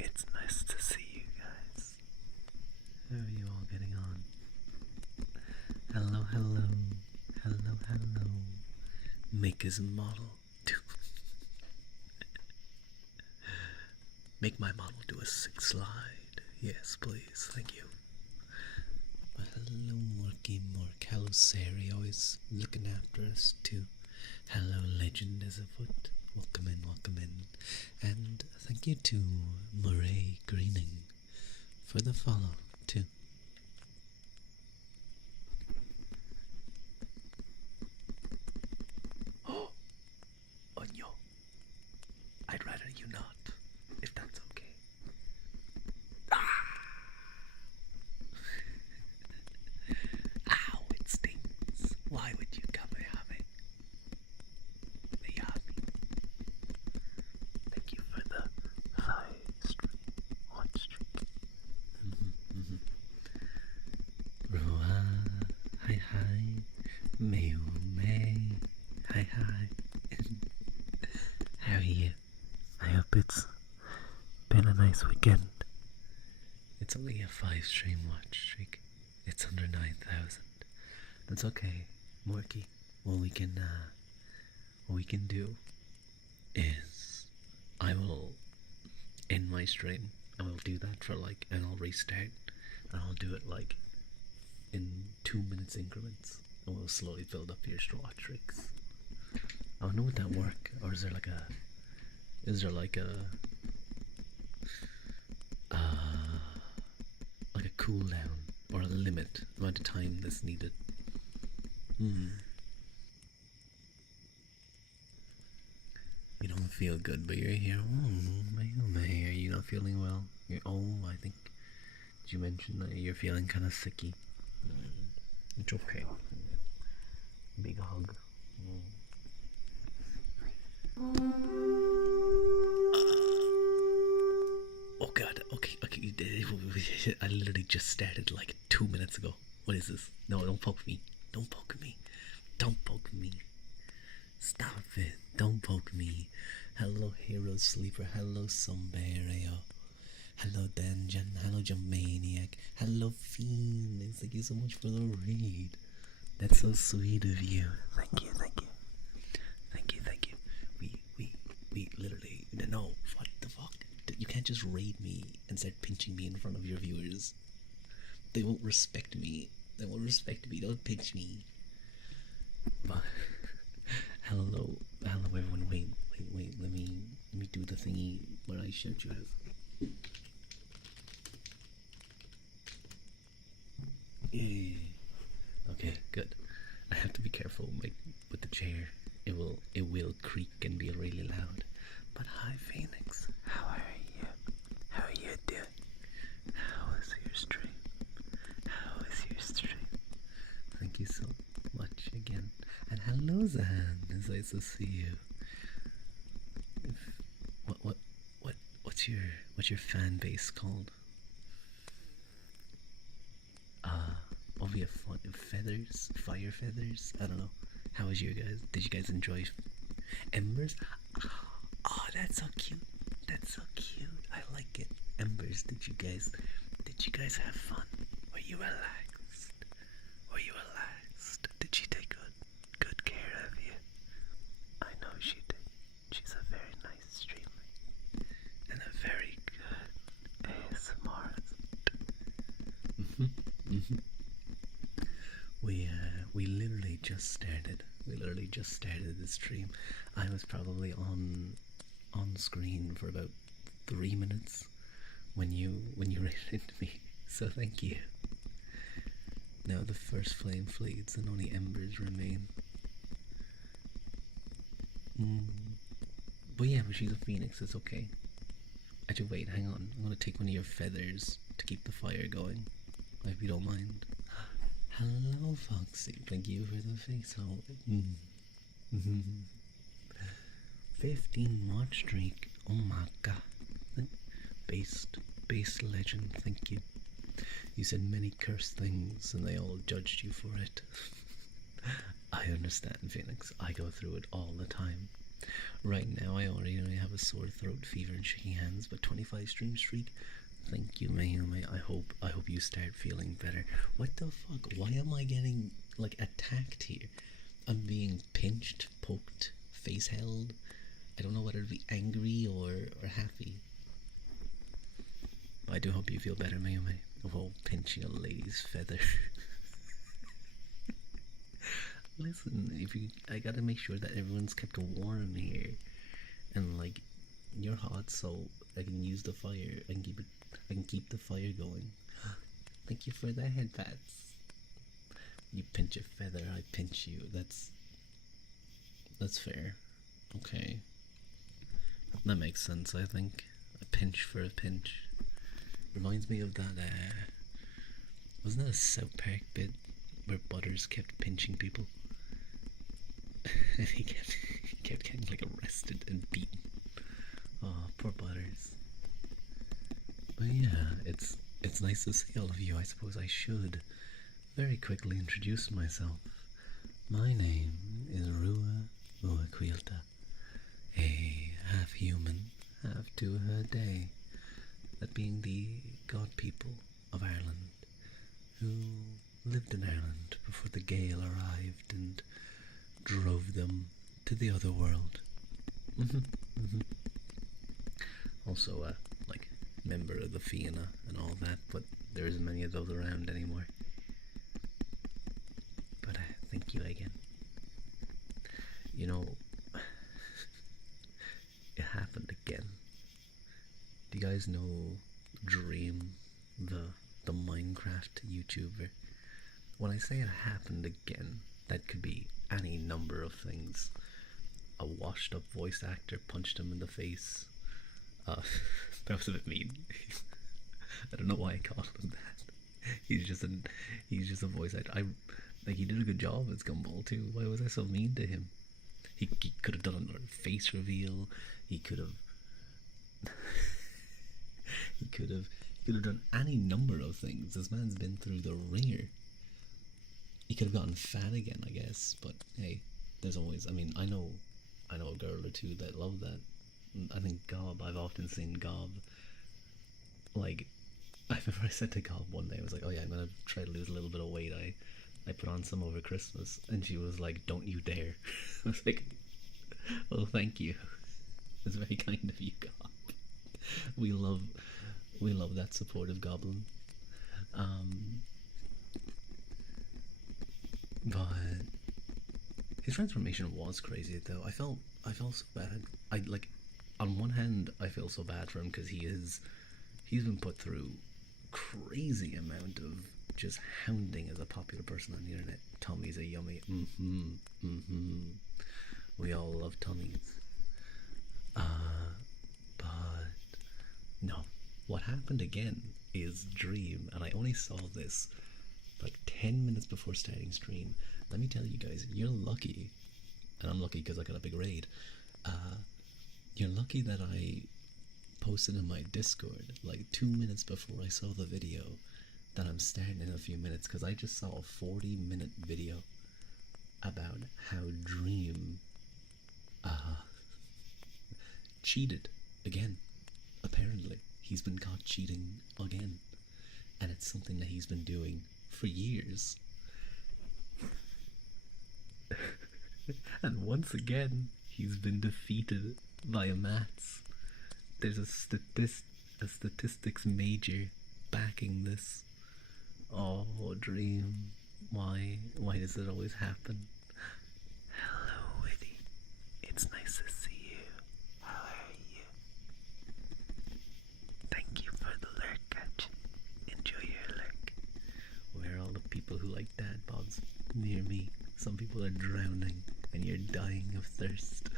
It's nice to see you guys. How are you all getting on? Hello, hello, hello, hello. Make his model do. Make my model do a sick slide. Yes, please. Thank you. But hello, Morky Mork. Hello, Sari. Always looking after us, too. Hello, Legend is afoot. Welcome in, welcome in. And thank you to Murray Greening for the follow, too. Oh, Onyo. I'd rather you not, if that's okay. Ah! Ow, it stings. Why would you come having the yummy? Thank you for the 5-stream, 1-streak. Roa, hi hi. Meu May, hi hi. How are you? I hope it's been a nice weekend. It's only a 5-stream watch streak. It's under 9,000. That's okay, Morky. What we can do is I will end my stream. I will do that for and I'll restart, and I'll do it in 2 minutes increments, and we'll slowly build up your straw tricks. I don't know, would that work, or is there like a, is there like a cooldown or a limit amount of time that's needed? Hmm. You don't feel good, but you're here. Oh, May, are you not feeling well? I think, did you mention that you're feeling kind of sicky? It's okay. Big hug. Oh god, okay, I literally just started like 2 minutes ago. What is this? No, don't poke me. Don't poke me. Don't poke me. Stop it. Don't poke me. Hello, Hero Sleeper. Hello, Sombrero. Hello, Dungeon. Hello, Jamaniac. Hello, Fiend. Thank you so much for the raid. That's so sweet of you. Thank you, thank you. Thank you, thank you. We literally, no, what the fuck? You can't just raid me and start pinching me in front of your viewers. They won't respect me. They won't respect me. Don't pinch me. But, hello, everyone. Wait. Let me do the thingy where I shout you out. Yeah. Okay, good. I have to be careful with the chair. It will creak and be really loud. But hi, Phoenix. How are you? How are you doing? How is your stream? How is your stream? Thank you so much again. And hello, Zan. It's nice to see you. What's your fan base called? Obvia feathers, fire feathers. I don't know. How was you guys? Did you guys enjoy Embers? Oh, that's so cute. That's so cute. I like it. Embers. Did you guys have fun? Were you relaxed? Were you relaxed? Did she take good care of you? I know she did. She's a very nice streamer and a very good ASMR. We literally just started. We literally just started this stream. I was probably on screen for about 3 minutes when you ran into me. So thank you. Now the first flame fleets and only embers remain. But yeah, but she's a phoenix. It's okay. Actually, wait, hang on. I'm gonna take one of your feathers to keep the fire going, if you don't mind. Hello, Foxy. Thank you for the face hold. 15 watch streak. Oh my god. Base legend. Thank you. You said many cursed things and they all judged you for it. I understand, Phoenix. I go through it all the time. Right now, I already have a sore throat, fever, and shaky hands, but 25 stream streak. Thank you, Mayume. I hope you start feeling better. What the fuck? Why am I getting like attacked here? I'm being pinched, poked, face held. I don't know whether to be angry or happy. But I do hope you feel better, Mayume. Of all pinching a lady's feather. Listen, I gotta make sure that everyone's kept warm here, and like, you're hot, so I can use the fire and keep the fire going. Thank you for the head pats. You pinch a feather, I pinch you. That's fair. Okay, that makes sense. I think a pinch for a pinch reminds me of that. Wasn't that a South Park bit where Butters kept pinching people? And he kept getting like arrested and beaten. Oh, poor Butters. But yeah, it's nice to see all of you. I suppose I should very quickly introduce myself. My name is Rua Uaquilta, a half-human, half-two-her-day, that being the god people of Ireland, who lived in Ireland before the Gale arrived and drove them to the other world. Also, like, member of the Fianna and all that, but there isn't many of those around anymore. thank you again. You know, it happened again. Do you guys know Dream, the Minecraft YouTuber? When I say it happened again, that could be any number of things. A washed up voice actor punched him in the face. Uh, that was a bit mean. I don't know why I called him that. He's just a voice actor. He did a good job as Gumball too. Why was I so mean to him? He could have done a face reveal. He could have he could have done any number of things. This man's been through the ringer. He could have gotten fat again, I guess. But hey, there's always. I mean, I know a girl or two that love that. I think Gob. I've often seen Gob. Like, I remember I said to Gob one day, I was like, "Oh yeah, I'm gonna try to lose a little bit of weight. I put on some over Christmas," and she was like, "Don't you dare!" I was like, "Well, thank you. It's very kind of you, Gob. We love that supportive goblin." But his transformation was crazy, though. I felt so bad. I like, on one hand, I feel so bad for him because he's been put through crazy amount of just hounding as a popular person on the internet. Tommy's a yummy. We all love Tommy's. But no, what happened again is Dream, and I only saw this like 10 minutes before starting stream. Let me tell you guys, you're lucky, and I'm lucky because I got a big raid. You're lucky that I posted in my Discord like 2 minutes before I saw the video that I'm starting in a few minutes, because I just saw a 40-minute video about how Dream cheated again. Apparently, he's been caught cheating again, and it's something that he's been doing for years. And once again, he's been defeated by a Mats. There's a statistics major backing this. Oh, Dream, why does it always happen? Hello, Witty. It's nice to see you. How are you? Thank you for the lurk, catch. Enjoy your lurk. Where are all the people who like dad bods near me? Some people are drowning, and you're dying of thirst.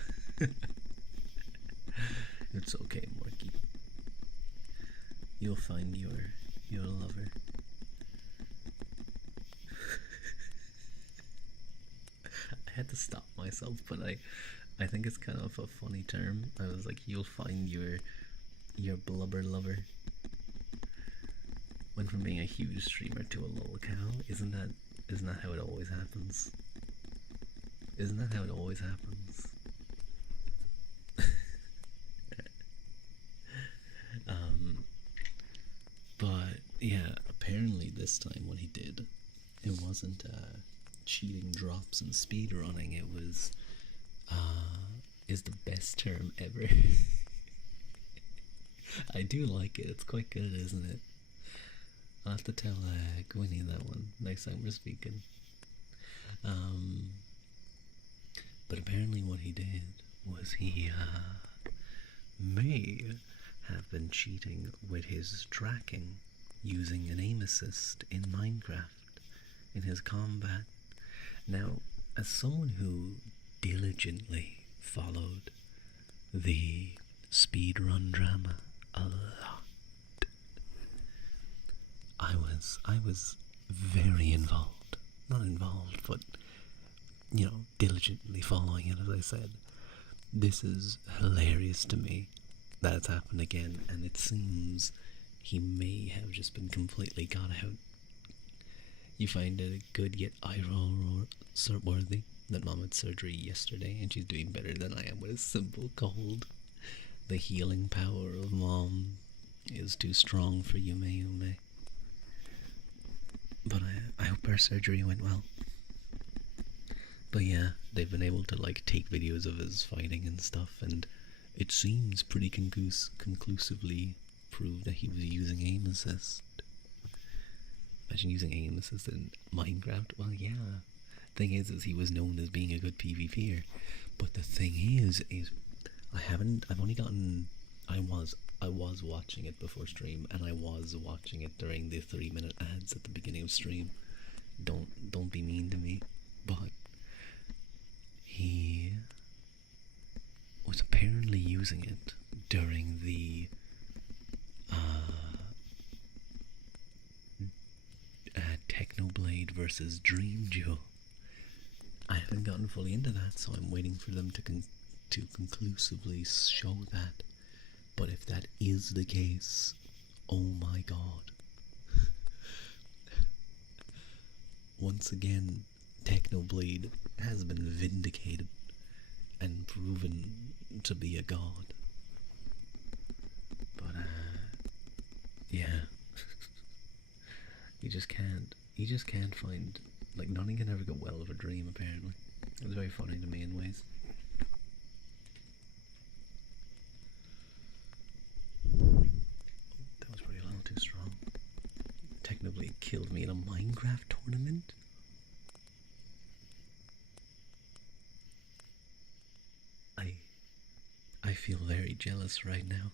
It's okay, Morky. You'll find your lover. I had to stop myself, but I think it's kind of a funny term. I was like, you'll find your blubber lover. Went from being a huge streamer to a lol cow. Isn't that how it always happens? Isn't that how it always happens? But yeah, apparently this time what he did, it wasn't cheating drops and speed running. It was is the best term ever. I do like it. It's quite good, isn't it? I'll have to tell Gwynny that one next time we're speaking. But apparently what he did was he may have been cheating with his tracking using an aim assist in Minecraft in his combat. Now, as someone who diligently followed the speedrun drama a lot, I was very involved. Not involved, but diligently following it, as I said. This is hilarious to me that it's happened again, and it seems he may have just been completely got out. You find it good yet eye-roll worthy that Mom had surgery yesterday, and she's doing better than I am with a simple cold. The healing power of Mom is too strong for Yume. But I hope our surgery went well. But yeah, they've been able to take videos of his fighting and stuff, and it seems pretty conclusively proved that he was using aim assist. Imagine using aim assist in Minecraft. Well, yeah, Thing is he was known as being a good PvPer. But the thing is I've only gotten, I was watching it before stream, and I was watching it during the 3-minute ads at the beginning of stream. Don't be mean to me, but he was apparently using it during the Technoblade versus Dream Duel. I haven't gotten fully into that, so I'm waiting for them to conclusively show that. But if that is the case, oh my god. Once again, Technoblade has been vindicated and proven to be a god. But, yeah. You just can't find, like, nothing can ever go well with a dream, apparently. It was very funny to me in ways. That was probably a little too strong. Technically killed me in a Minecraft tournament. I feel very jealous right now.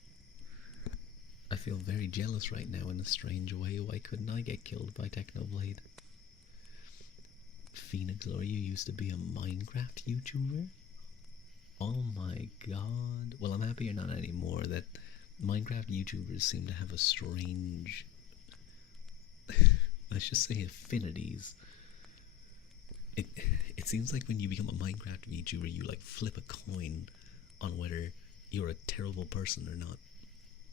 I feel very jealous right now in a strange way. Why couldn't I get killed by Technoblade? Phoenix Lore, you used to be a Minecraft YouTuber? Oh my god. Well, I'm happy you're not anymore. That Minecraft YouTubers seem to have a strange, let's just say, affinities. It seems like when you become a Minecraft VTuber, you like flip a coin on whether you're a terrible person or not.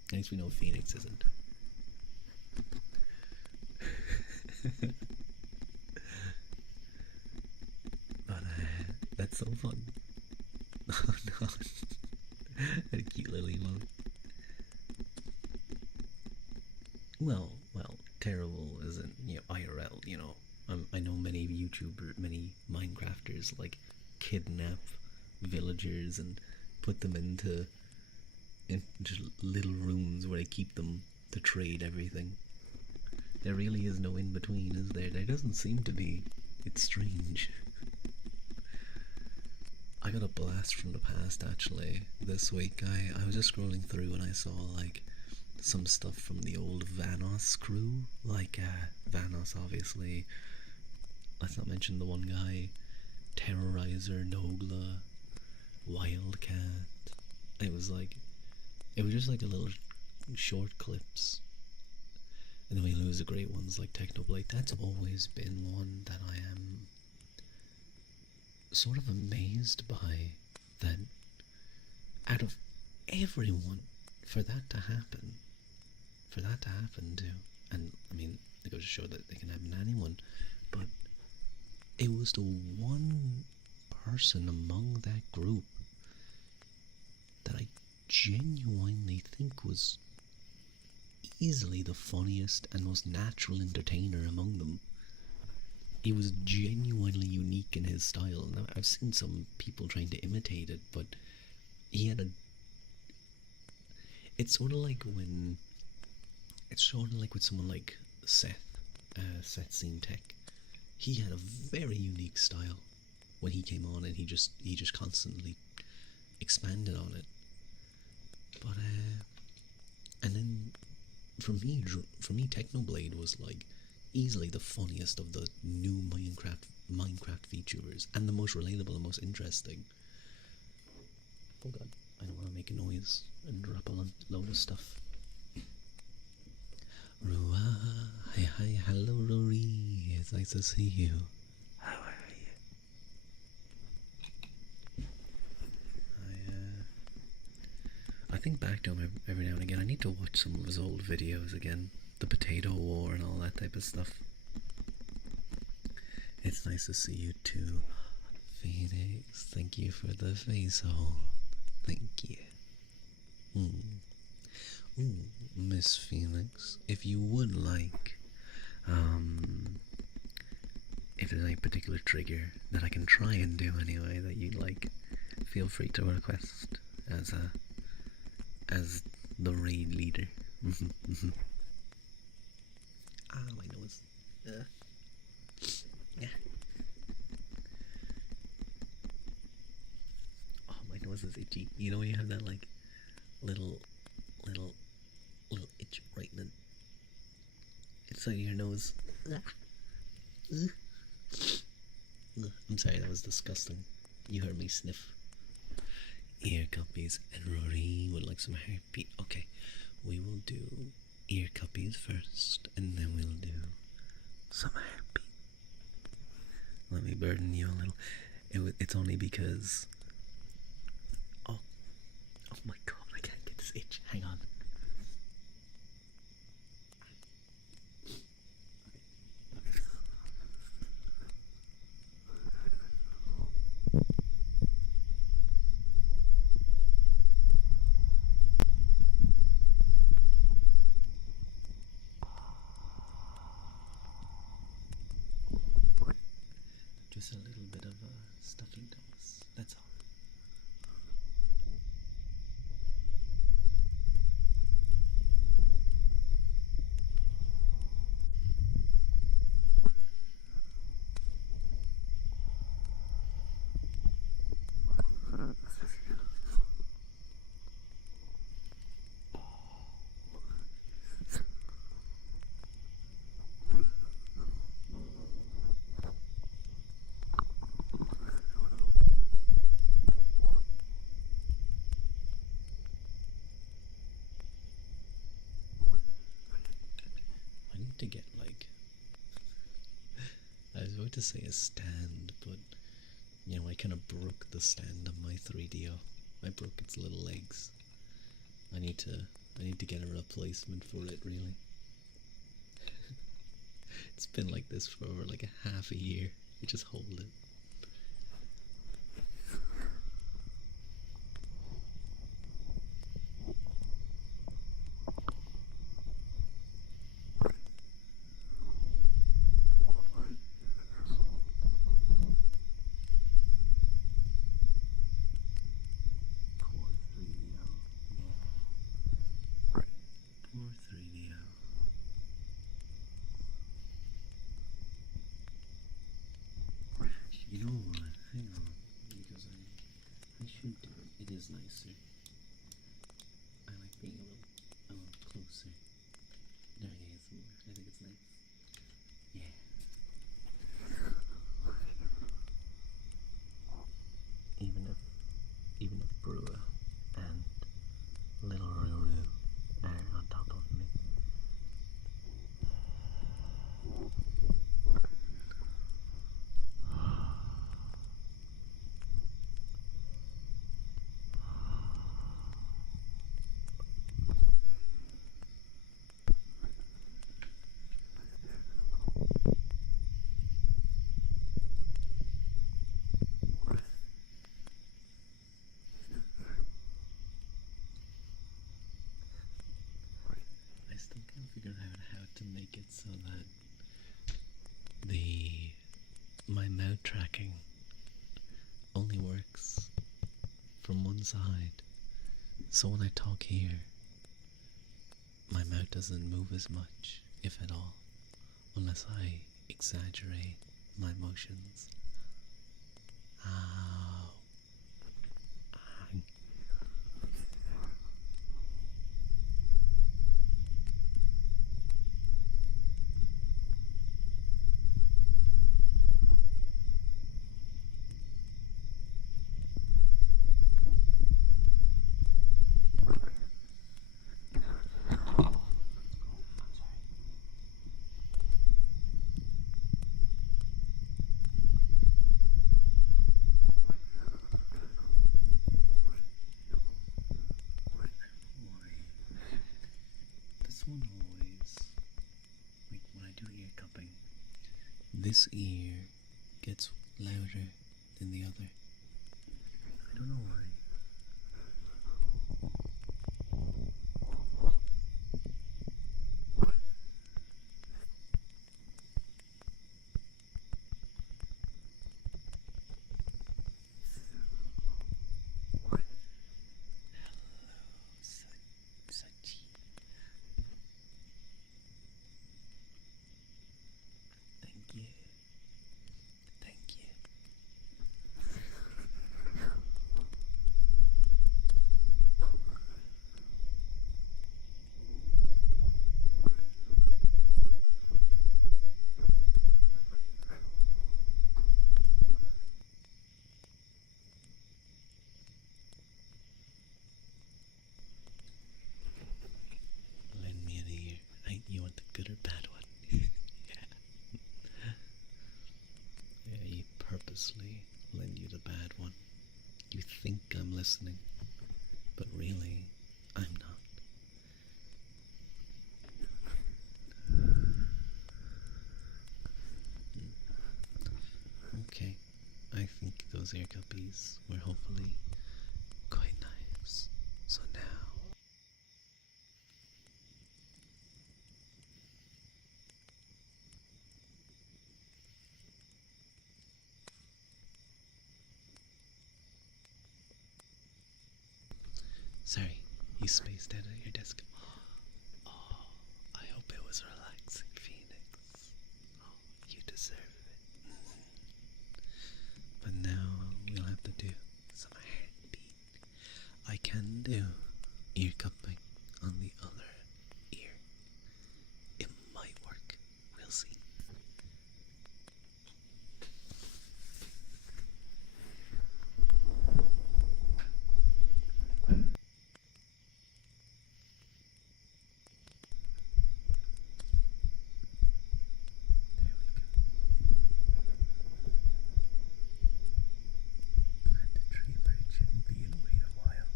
At least we know Phoenix isn't. But that's so fun. Oh no. A cute little emote. Well, terrible isn't, IRL, I know many many Minecrafters like kidnap villagers and put them into just little rooms where they keep them to trade everything. There really is no in between, is there? There doesn't seem to be. It's strange. I got a blast from the past actually this week. I was just scrolling through and I saw like some stuff from the old Vanoss crew. Like Vanoss, obviously. Let's not mention the one guy, Terrorizer, Nogla, Wildcat. It was just like a little short clips. And then we lose the great ones like Technoblade. That's always been one that I am sort of amazed by, that out of everyone, for that to happen to, and I mean, it goes to show that it can happen to anyone, but it was the one person among that group that I genuinely think was easily the funniest and most natural entertainer among them. He was genuinely unique in his style. Now, I've seen some people trying to imitate it, but he had a... It's sort of like when... It's sort of like with someone like Seth, Seth Scene Tech. He had a very unique style when he came on, and he just constantly expanded on it. But and then for me Technoblade was like easily the funniest of the new Minecraft VTubers, and the most relatable and most interesting. Oh god, I don't want to make a noise and drop a load of stuff. Rua, hi, hello Rory, it's nice to see you. How are you? I think back to him every now and again. I need to watch some of his old videos again. The Potato War and all that type of stuff. It's nice to see you too, Phoenix. Thank you for the face hold. Thank you. Ooh, Miss Phoenix, if you would like, if there's any particular trigger that I can try and do anyway that you'd like, feel free to request as the raid leader. Ah, my nose. Yeah. nose is itchy. You know when you have that like little, little, little itch right in the inside of your nose. I'm sorry, that was disgusting. You heard me sniff. Ear cuppies, and Rory would like some heartbeat. Okay, we will do ear cuppies first, and then we'll do some heartbeat. Let me burden you a little. It's only because. Oh my god, I can't get this itch. Hang on. Just a little bit of a stuffy nose, that's all. I need to get like, I was about to say a stand, but you know, I kind of broke the stand on my 3DO. I broke its little legs. I need to get a replacement for it, really. It's been like this for over like a half a year. You just hold it. Poor 3DO. You know what? Hang on, because I should do it. It is nicer. I like being a little closer. There he is more. I think it's nice. Yeah. Even if Brewer and little Ruru are on top of me. I still can't figure out how to make it so that my mouth tracking only works from one side. So when I talk here, my mouth doesn't move as much, if at all, unless I exaggerate my motions. Ow. Ow. This one always, like when I do ear cupping, this ear gets louder than the other. I don't know why. Sachi. Thank you. Thank you. I'm listening, but really, I'm not. Okay, I think those ear guppies were hopefully quite nice. So now. Sorry, you spaced out at your desk. Oh, I hope it was relaxing, Phoenix. Oh, you deserve it. But now we'll have to do some heartbeat. I can do ear cupping on the other ear. It might work. We'll see. There we go. Glad the tree bird shouldn't be in wait a while.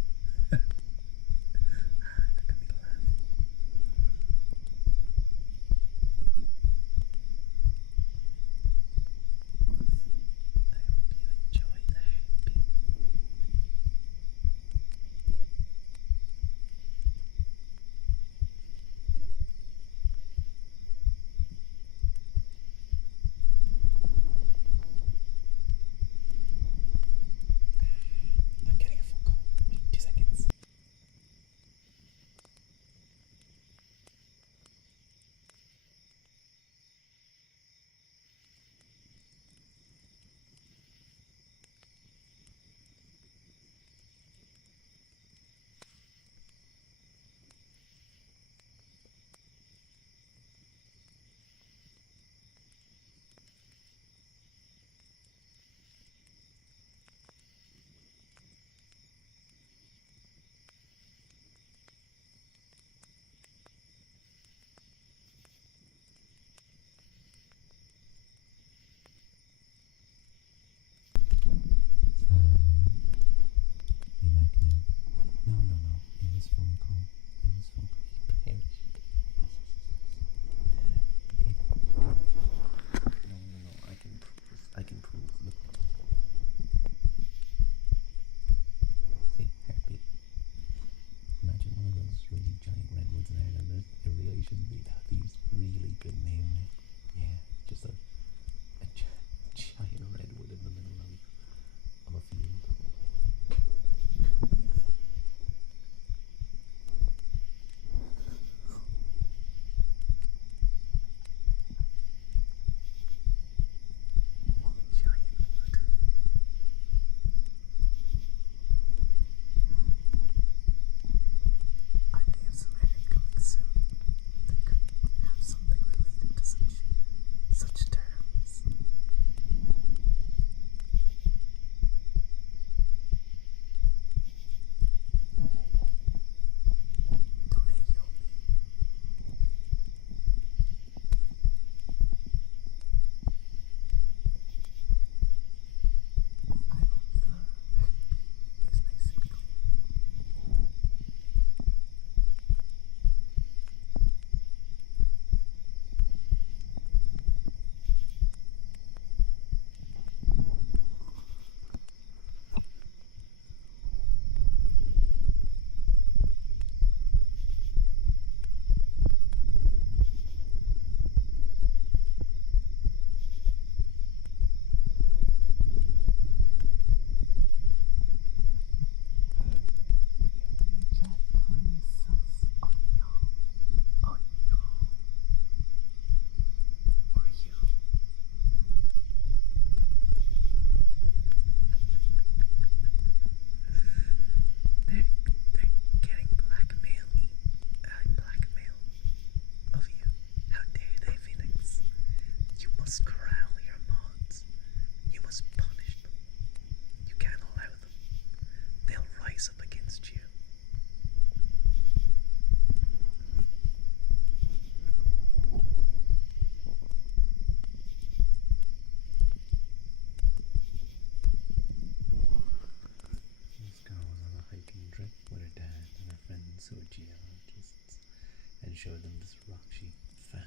geologists and showed them this rock she found.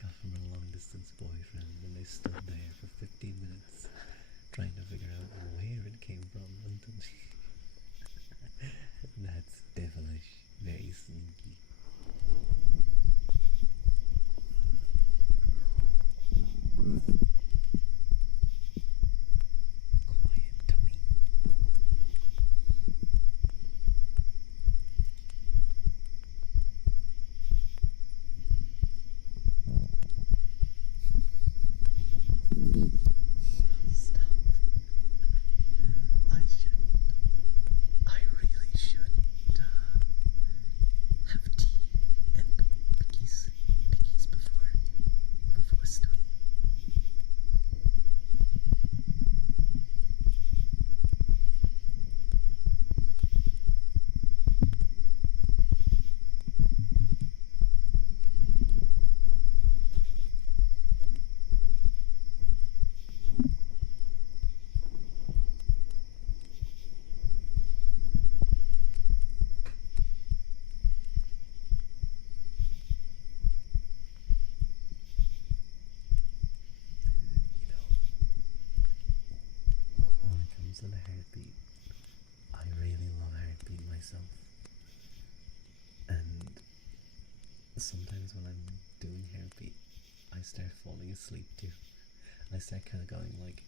Got from her long distance boyfriend, and they stood there for 15 minutes trying to figure out where it came from until she. That's devilish, very sneaky. Quiet, Tommy. Stop. I shouldn't. I really shouldn't have tea and pickies before studying. You know, when it comes to the heartbeat, I really love heartbeat myself. And sometimes when I'm doing heartbeat, I start falling asleep too. I start kind of going like,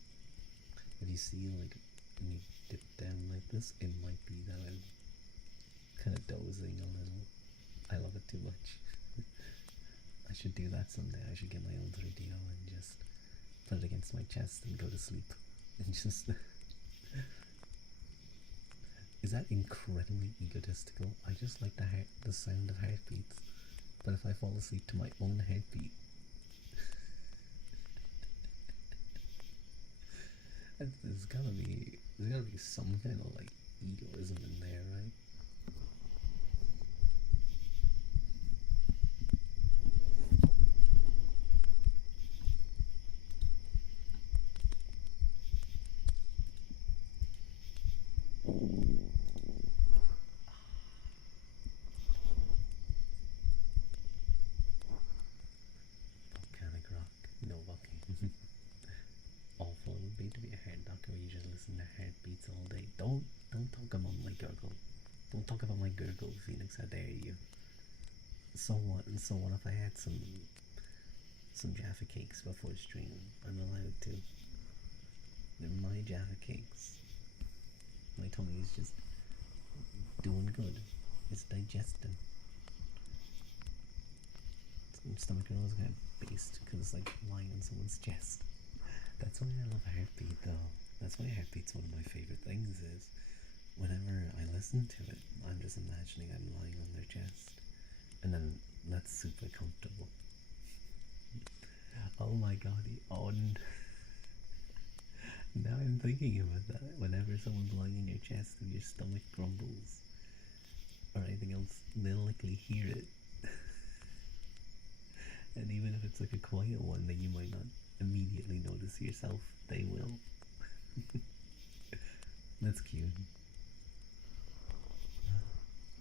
if you see like when you dip down like this, it might be that I'm kind of dozing a little. I love it too much. I should do that someday. I should get my own 3DO and just put it against my chest and go to sleep. And just. Is that incredibly egotistical? I just like the sound of heartbeats. But if I fall asleep to my own heartbeat. there's gotta be some kind of like egoism in there, right? Volcanic rock, no volcano. Awful it would be to be a heart doctor where you just listen to heartbeats all day. Don't talk about my gurgle. Don't talk about my gurgle, Phoenix. How dare you? So what? So what if I had some Jaffa cakes before stream? I'm allowed to. They're my Jaffa cakes. My tummy is just doing good. It's digesting. My stomach always kind of based because it's like lying on someone's chest. That's why I love heartbeat though. That's why heartbeat's one of my favorite things is whenever I listen to it, I'm just imagining I'm lying on their chest. And then that's super comfortable. Oh my god, now I'm thinking about that. Whenever someone's lying in your chest and your stomach grumbles or anything else, they'll likely hear it. And even if it's like a quiet one that you might not immediately notice yourself, they will. That's cute.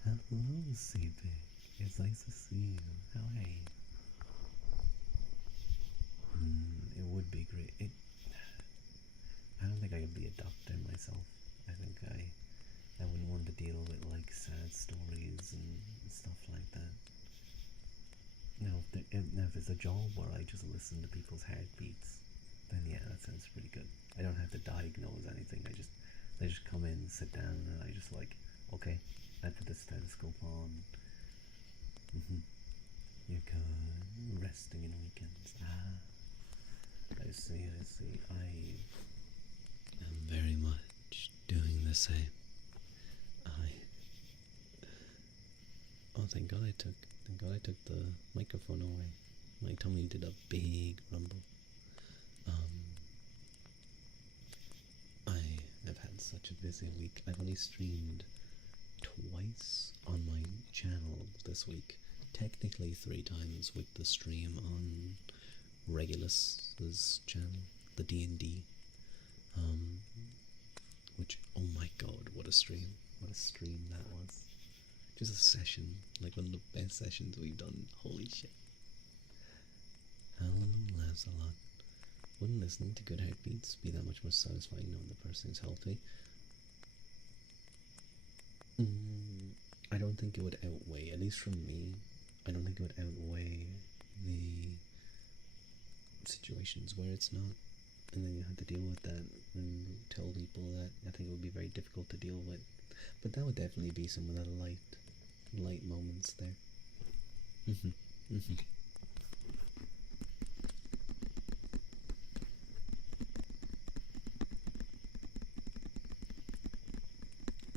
Hello, Seabig. It's nice to see you. How are you? It would be great. I don't think I could be a doctor myself. I think I wouldn't want to deal with like sad stories and stuff like that. Now, if it's a job where I just listen to people's heartbeats, then yeah, that sounds pretty good. I don't have to diagnose anything. They just come in, sit down, and I just like, okay, I put the stethoscope on. You're good. Resting in weekends. I see. I am very much doing the same. Oh, thank God I took the microphone away. My tummy did a big rumble. I have had such a busy week. I've only streamed twice on my channel this week. Technically 3 times with the stream on Regulus's channel, the D&D. Which, oh my god, what a stream. What a stream that was. Just a session, like one of the best sessions we've done. Holy shit. Hallelujah laughs a lot. Wouldn't listening to good heartbeats be that much more satisfying knowing the person is healthy? I don't think it would outweigh, at least from me, I don't think it would outweigh the situations where it's not. And then you have to deal with that and tell people that. I think it would be very difficult to deal with. But that would definitely be some of the light moments there.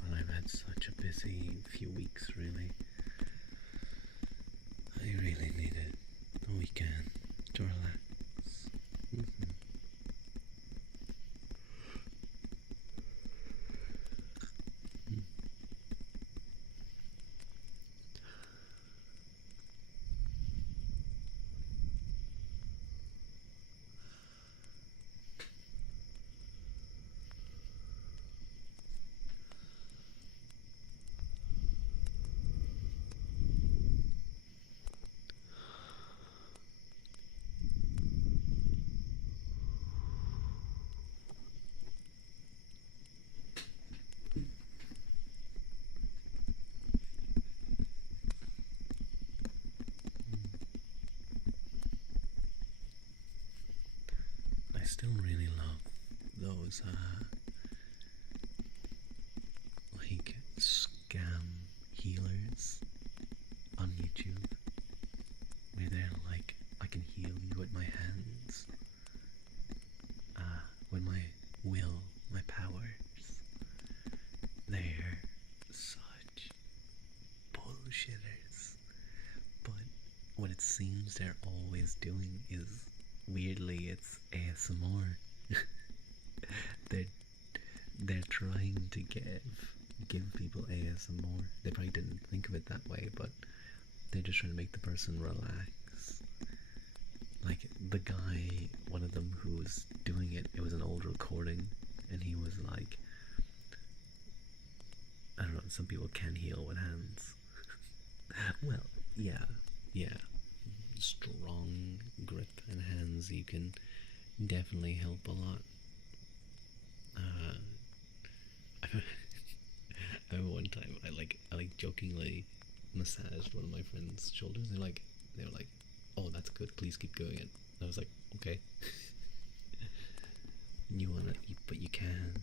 Well, I've had such a busy few weeks, really. I really needed a weekend to relax. I still really love those like scam healers on YouTube where they're like, I can heal you with my hands, with my will, my powers. They're such bullshitters. But what it seems they're always doing is, weirdly, it's ASMR. they're they're trying to give people ASMR. They probably didn't think of it that way, but they're just trying to make the person relax. Like the guy, one of them who was doing it, it was an old recording, and he was like, I don't know, some people can heal with hands. Well, yeah. Strong grip and hands, you can definitely help a lot. I remember one time I like jokingly massaged one of my friend's shoulders. They were like, "Oh, that's good. Please keep doing it." I was like, "Okay." You wanna, but you can't.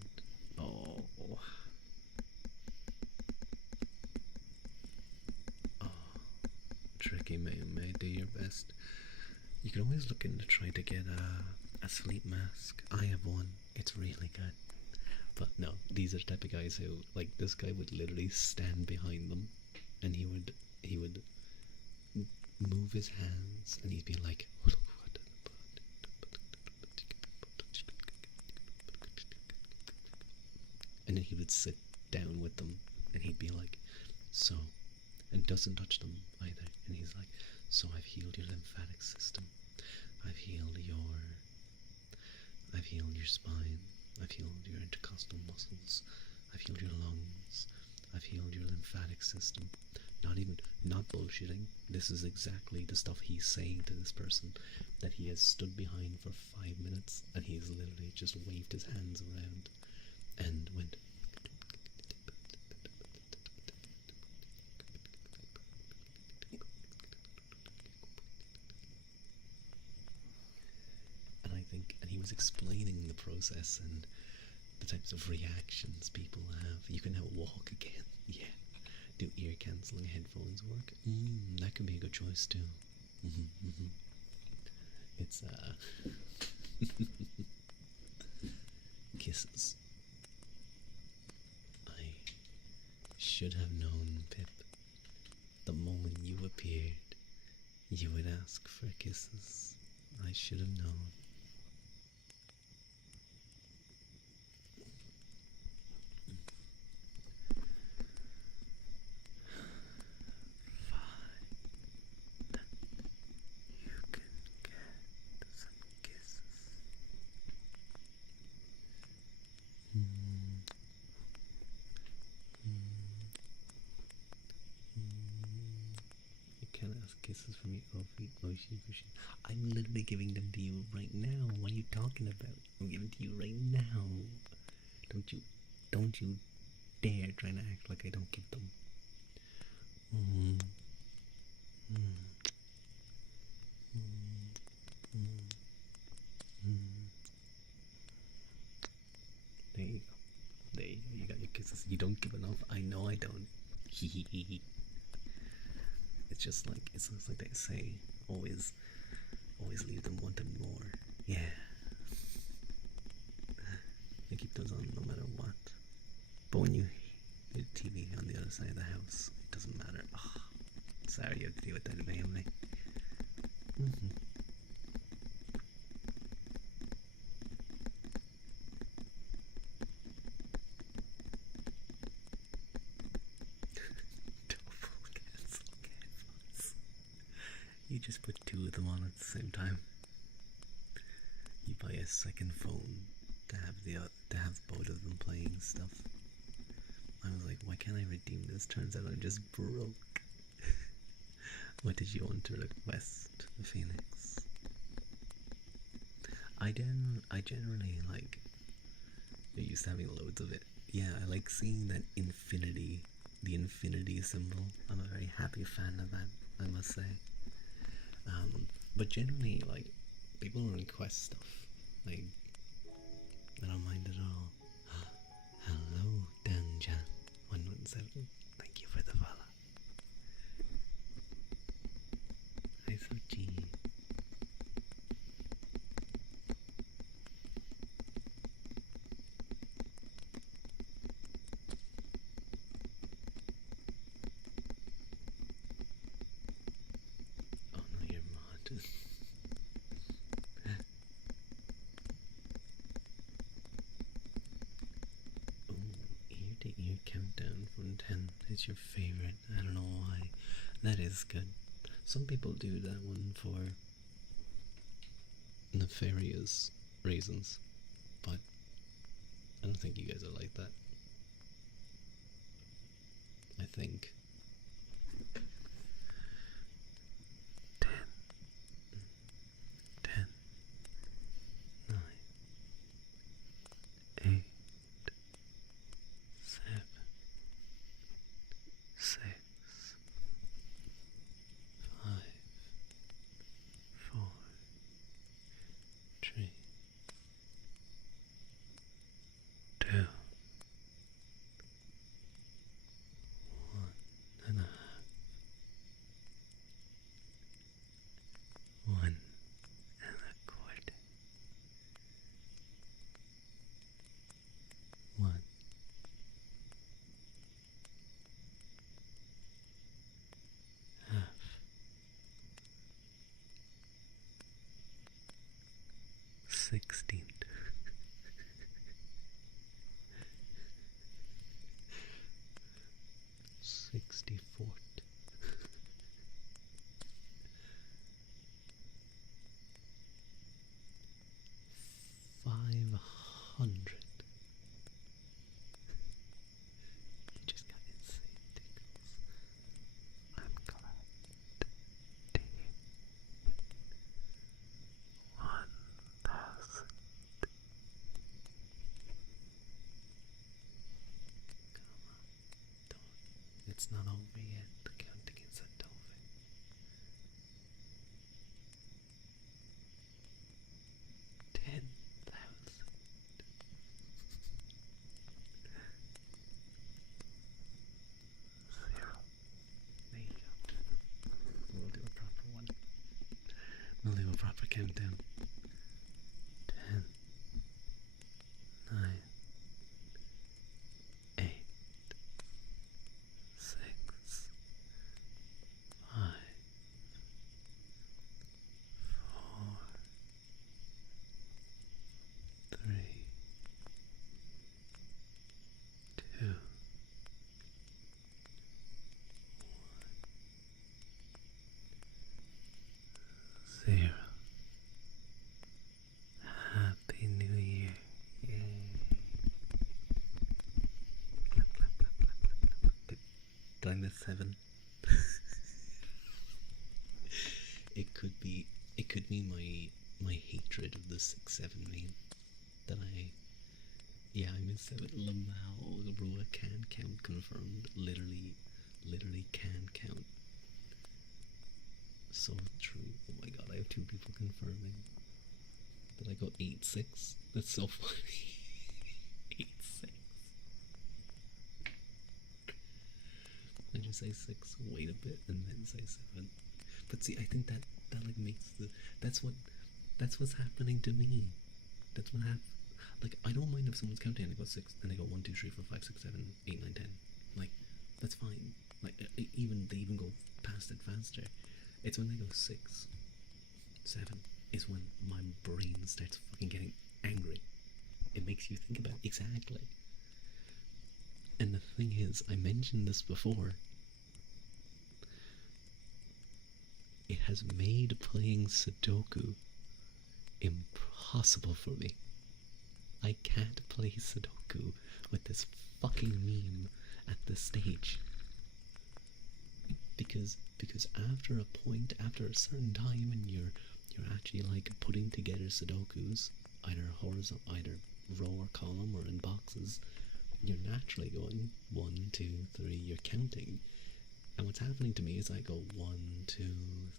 Oh, oh, tricky, mate. Do your best. You can always look into try to get a sleep mask. I have one. It's really good. But no, these are the type of guys who, like, this guy would literally stand behind them, and he would move his hands, and he'd be like, and then he would sit down with them, and he'd be like, so, and doesn't touch them either, and he's like, so I've healed your lymphatic system, I've healed your spine, I've healed your intercostal muscles, I've healed your lungs, I've healed your lymphatic system. Not bullshitting. This is exactly the stuff he's saying to this person that he has stood behind for 5 minutes, and he's literally just waved his hands around and went. And he was explaining the process and the types of reactions people have. You can now walk again. Yeah. Do ear cancelling headphones work? That could be a good choice too. It's kisses. I should have known, Pip. The moment you appeared, you would ask for kisses. I should have known. You can get some kisses. trying to ask kisses from you. Oh, feet, moshi, moshi. I'm literally giving them to you right now. What are you talking about? I'm giving to you right now. Don't you dare try to act like I don't give them. Mm. Mm. Mm. Mm. There you go. There you go. You got your kisses. You don't give enough. I know I don't. It's just like they say. Always leave them wanting more. Yeah. I keep those on no matter what. But when you hear the TV on the other side of the house, it doesn't matter. Oh, sorry you have to deal with that anyway. Mm-hmm. Double cancel headphones. You just put two of them on at the same time. You buy a second phone to have both of them playing stuff. I was like, why can't I redeem this? Turns out I'm just broke. What did you want to request, the Phoenix? I generally like. You're used to having loads of it. Yeah, I like seeing that infinity, the infinity symbol. I'm a very happy fan of that, I must say. But generally, like, people request stuff. Like, I don't mind at all. Hello, Danja117. Thank you for the follow. Hi, Suchi. Oh no, you're mod. Oh, ear to ear countdown from 10 is your favorite. I don't know why. That is good. Some people do that one for nefarious reasons, but I don't think you guys are like that. I think 10, 10, 9, 8, 7, 6, 5, 4, 3, 2, 1.5, 1.25, 1, half, 16. 64. 500. You just got insane tickles. I'm glad to hit 1,000. Come on, don't. It's not over yet. The counting isn't over. 10,000. Zero. There you go. We'll do a proper one. We'll do a proper countdown. 10, 9, 8, 6, 5, 4, 3, 2, 0. Happy New Year. Yay. Clap, clap, clap, clap, clap, clap. Did I miss 7? It could be. It could be my hatred of the 6-7 meme that I. Yeah, I missed out. Lamau, Rua can count confirmed. Literally can count. So true. Oh my god, I have two people confirming that I got 8-6. That's so funny. 8-6. I just say 6, wait a bit, and then say 7. But see, I think that like makes the that's what's happening to me. That's what happened. Like, I don't mind if someone's counting and I go 6, and I go 1, 2, 3, 4, 5, 6, 7, 8, 9, 10. Like, that's fine. Like, even they even go past it faster. It's when they go 6, 7 is when my brain starts fucking getting angry. It makes you think about it. Exactly. And the thing is, I mentioned this before. It has made playing Sudoku impossible for me. I can't play Sudoku with this fucking meme at this stage. Because after a point, after a certain time, and you're actually like putting together Sudokus, either horizontal, either row or column or in boxes, you're naturally going 1, 2, 3. You're counting, and what's happening to me is I go 1, 2,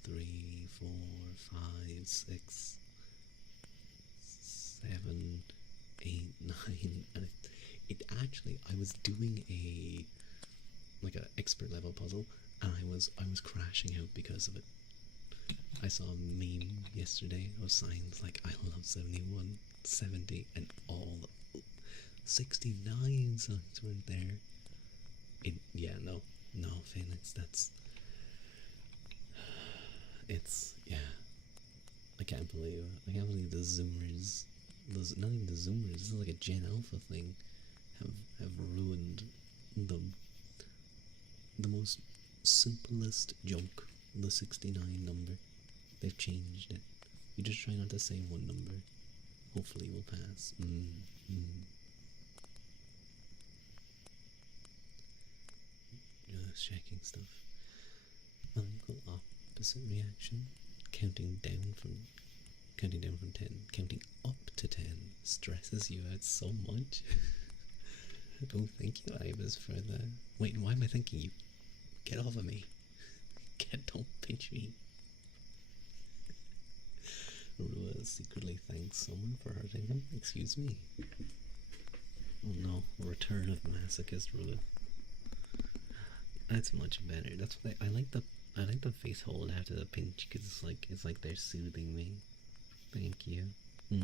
3, 4, 5, 6, 7, 8, 9, and it actually, I was doing a like an expert level puzzle, and I was crashing out because of it. I saw a meme yesterday of signs like I love 71, 70, and all 69 signs weren't there. Yeah, no, Phoenix, yeah. I can't believe the Zoomers, not even the Zoomers, this is like a Gen Alpha thing, have ruined the most simplest joke, the 69 number. They've changed it. You just try not to say one number. Hopefully we'll pass. Just checking stuff. Uncle opposite reaction. Counting down from 10. Counting up to 10 stresses you out so much. Oh, thank you, Ibis, for the. Wait, why am I thanking you? Get off of me. Don't pinch me. Rua secretly thanks someone for hurting him. Excuse me. Oh no, return of masochist Rua. That's much better. That's what I like the face hold after the pinch, because it's like they're soothing me. Thank you. No.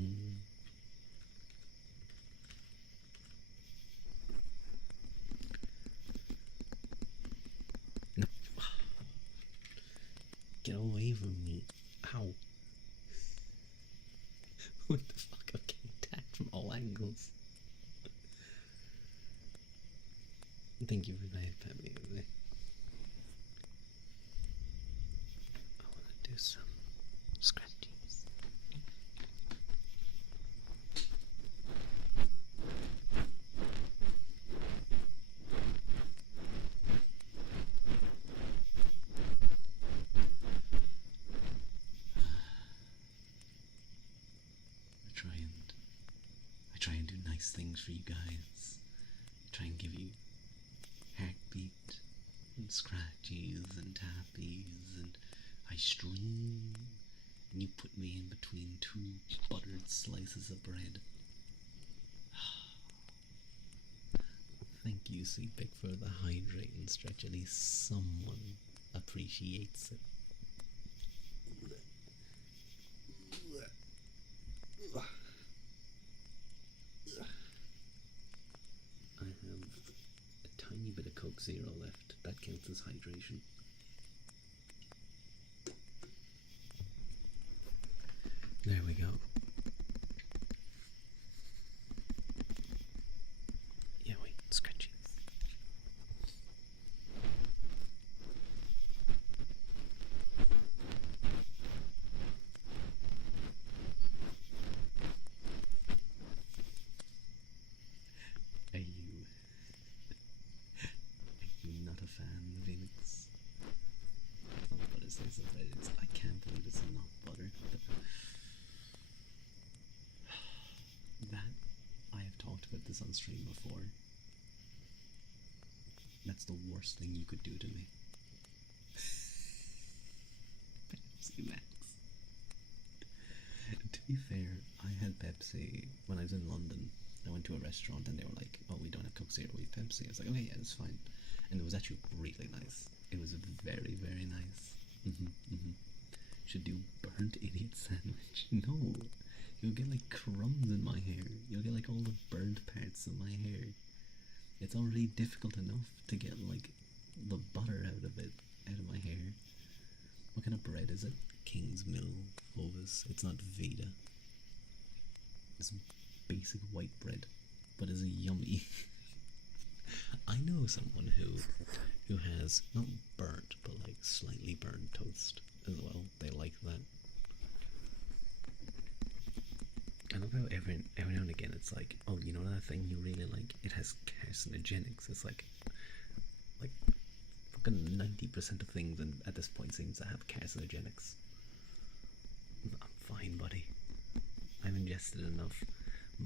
Get away from me. Ow. What the fuck? I'm getting attacked from all angles. Thank you for that, Pammy. I want to do some scratchies. I try and do nice things for you guys. I try and give you heartbeat and scratchies and tappies, and I stream, and you put me in between two buttered slices of bread. Thank you, Sweet Pick, for the hydrate and stretch. At least someone appreciates it. I have a tiny bit of Coke Zero left. That counts as hydration. There we go. Yeah, wait, scratchy. Are you not a fan, Phoenix? I'll put say something. I can't believe it's not butter. That I have talked about this on stream before. That's the worst thing you could do to me. Pepsi Max. To be fair, I had Pepsi when I was in London. I went to a restaurant and they were like, "Oh, we don't have Coke Zero, we have Pepsi." I was like, "Okay, yeah, it's fine." And it was actually really nice. It was very, very nice. Should do burnt idiot sandwich. No, you'll get like crumbs in my hair. You'll get like all the burnt parts of my hair. It's already difficult enough to get like the butter out of it, out of my hair. What kind of bread is it? King's Mill Hovis. It's not Vita. It's basic white bread, but it's yummy. I know someone who has not burnt, but like slightly burnt toast as well. They like that. I love how every now and again it's like, oh, you know that thing you really like? It has carcinogenics. It's like fucking 90% of things, and at this point seems to have carcinogenics. I'm fine, buddy. I've ingested enough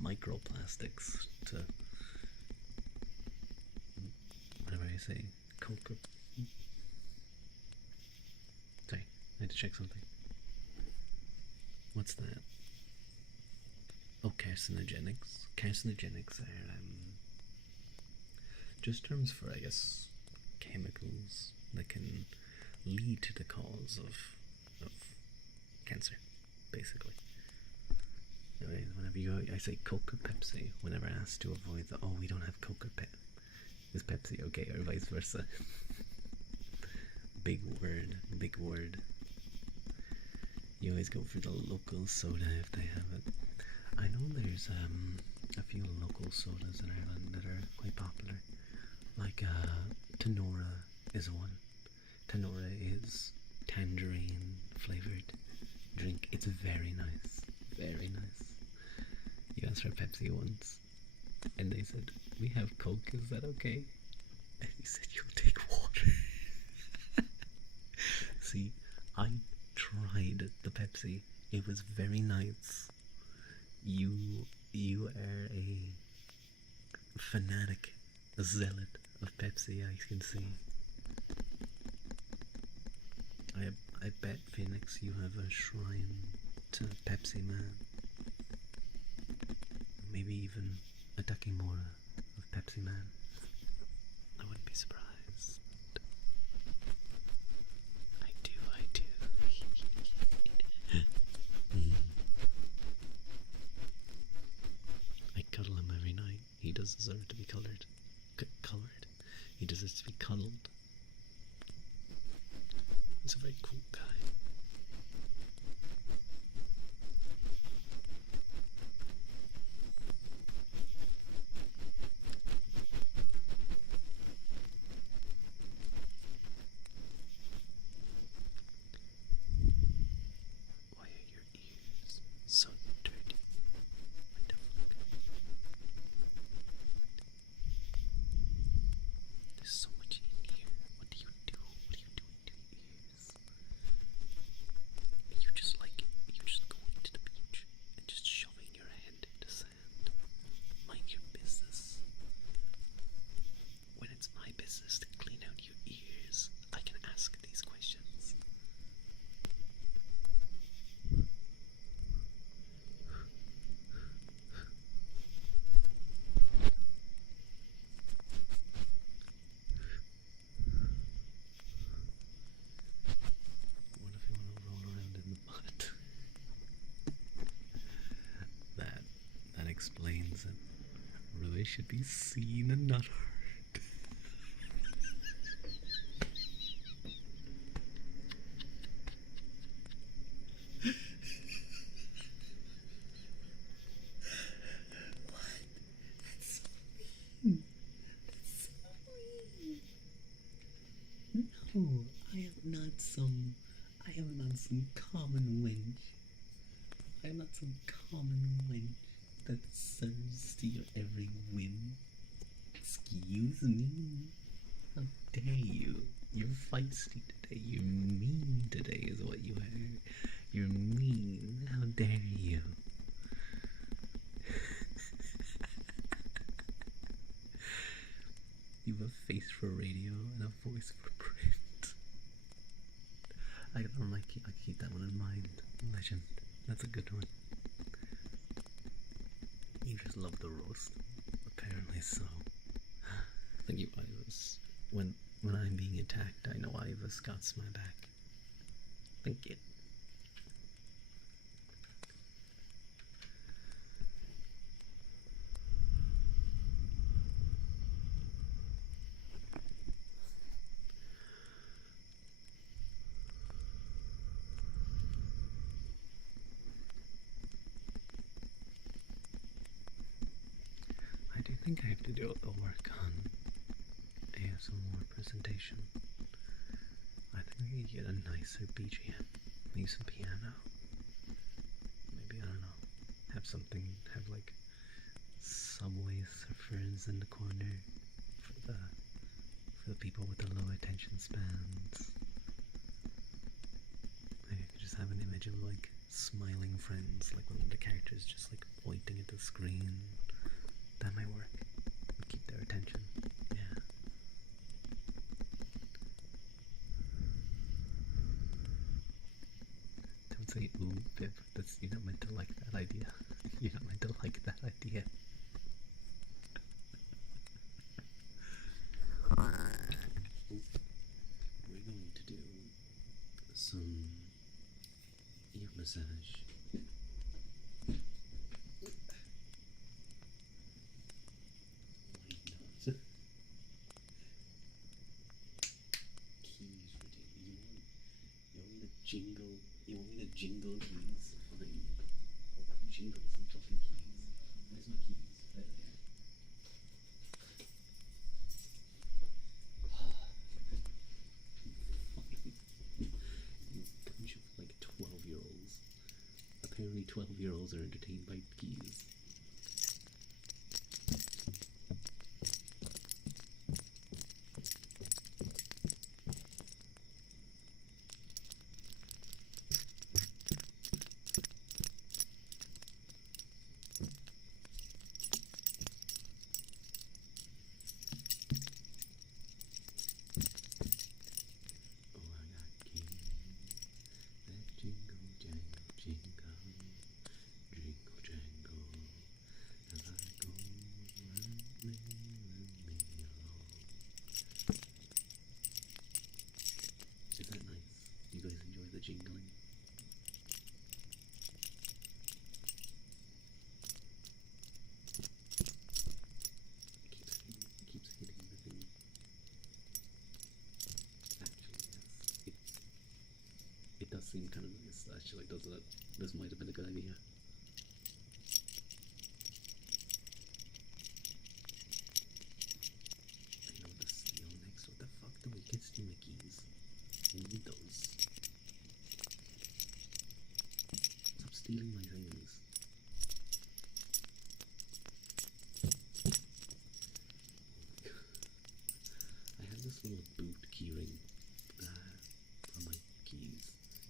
microplastics to whatever I say. Sorry, I had to check something. What's that? Oh, carcinogenics. Carcinogenics are just terms for, I guess, chemicals that can lead to the cause of cancer, basically. Anyway, whenever I say Coke or Pepsi, whenever asked to avoid the, oh, we don't have Coke or Pepsi. Is Pepsi okay, or vice versa? Big word, big word. You always go for the local soda if they have it. I know there's a few local sodas in Ireland that are quite popular. Like Tenora is one. Tenora is tangerine flavored drink. It's very nice. Very nice. You asked for Pepsi once and they said, "We have Coke, is that okay?" And he said, "You'll take water." See, I tried the Pepsi. It was very nice. You are a fanatic, a zealot of Pepsi, I can see. I bet, Phoenix, you have a shrine to Pepsi Man. Maybe even a Dakimora of Pepsi Man. I wouldn't be surprised. I do. I cuddle him every night. He does deserve to be colored. Colored. He deserves to be cuddled. He's a very cool guy. Why are your ears so dirty? My dog. There's so much in here. What do you do? What are you doing to your ears? You just going to the beach and just shoving your hand in the sand. Mind your business. When it's my business to clean out your ears, I can ask these questions. What if you want to roll around in the mud? That explains it. Rui should be seen and not heard. What? That's so mean. That's so mean. No, I am not some common wench. I am not some common wench that serves to your every whim. Excuse me. How dare you? You're feisty today. You're mean today, is what you are. You're mean. How dare you? You have a face for radio and a voice for print. I keep that one in mind. Legend. That's a good one. You just love the roast. Apparently so. Thank you, Ivas. When I'm being attacked, I know Ivas got my back. Thank you. I do think I have to do a work on ASMR presentation. I think I could get a nicer BGM, maybe some piano. Maybe, I don't know, have like Subway Surfers in the corner for the people with the low attention spans. Maybe I could just have an image of like smiling friends, like one of the characters just like pointing at the screen. That might work. Keep their attention. Yeah. Don't say ooh, Viv. You're not meant to like that idea. You're not meant to like that idea. We're going to do some ear massage. You want me to jingle keys? Fine. I'll jingle some fucking keys. Where's my keys? There they are. You bunch of like 12-year-olds. Apparently 12-year-olds are entertained by keys. Jingling. It keeps hitting the thing. Actually, yes. It does seem kind of nice, actually, doesn't it? This might have been a good idea. I know the seal next. What the fuck do we get Steam keys? We need those. Stop stealing my things. I have this little boot keyring on my keys.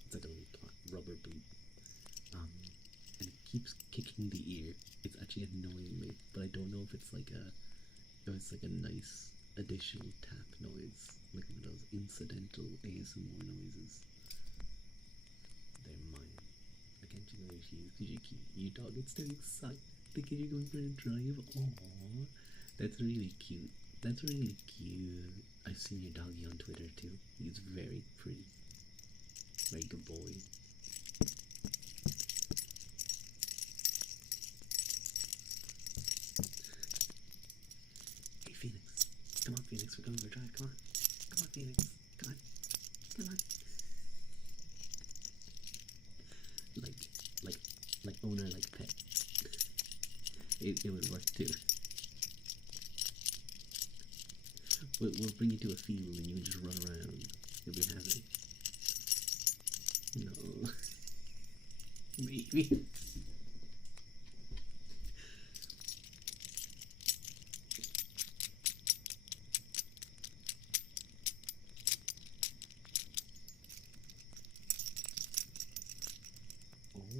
It's like a little rubber boot. And it keeps kicking the ear. It's actually annoying me, but I don't know if it's like a nice additional tap noise, like one of those incidental ASMR noises. They're mine. I can't jingle your shoes because you dog gets too excited thinking you're going for a drive. Aww, that's really cute. That's really cute. I've seen your doggy on Twitter too. He's very pretty. Very good boy. Hey Phoenix. Come on Phoenix, we're going for a drive. Come on. Come on Phoenix. Come on. Come on. Like owner, like pet. It would work too. We'll bring you to a field and you can just run around. You'll be happy. No. Maybe.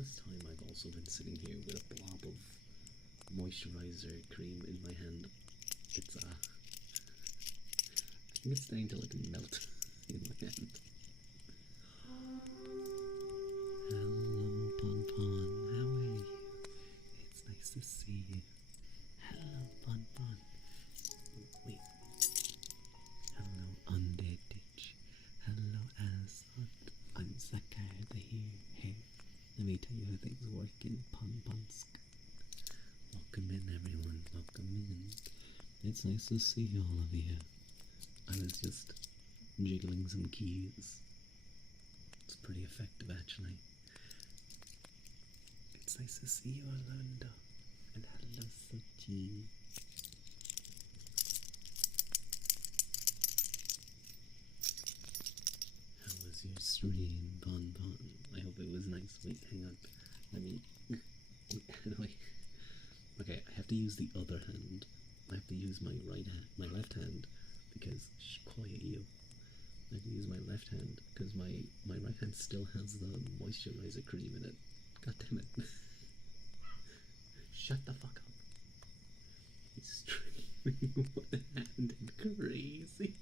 this time I've also been sitting here with a blob of moisturizer cream in my hand. It's I think it's starting to like melt in my hand. Hello, Pon Pon. How are you? It's nice to see you. Hello, Pon Pon. Wait. Hello, Undead Ditch. Hello, Azot. I'm Zakar the Here. Let me tell you how things work in Pon Ponsk. Welcome in, everyone. Welcome in. It's nice to see all of you. I was just jiggling some keys. It's pretty effective, actually. It's nice to see you, Orlando. And hello, Sochi. How was your stream, Bon Bon? I hope it was nice. Wait, hang on. Let me... Wait. Okay, I have to use the other hand. I have to use my right hand, my left hand, because... Shh, quiet you. I have to use my left hand, because my right hand still has the moisturizer cream in it. God damn it. Shut the fuck up. He's streaming one-handed crazy.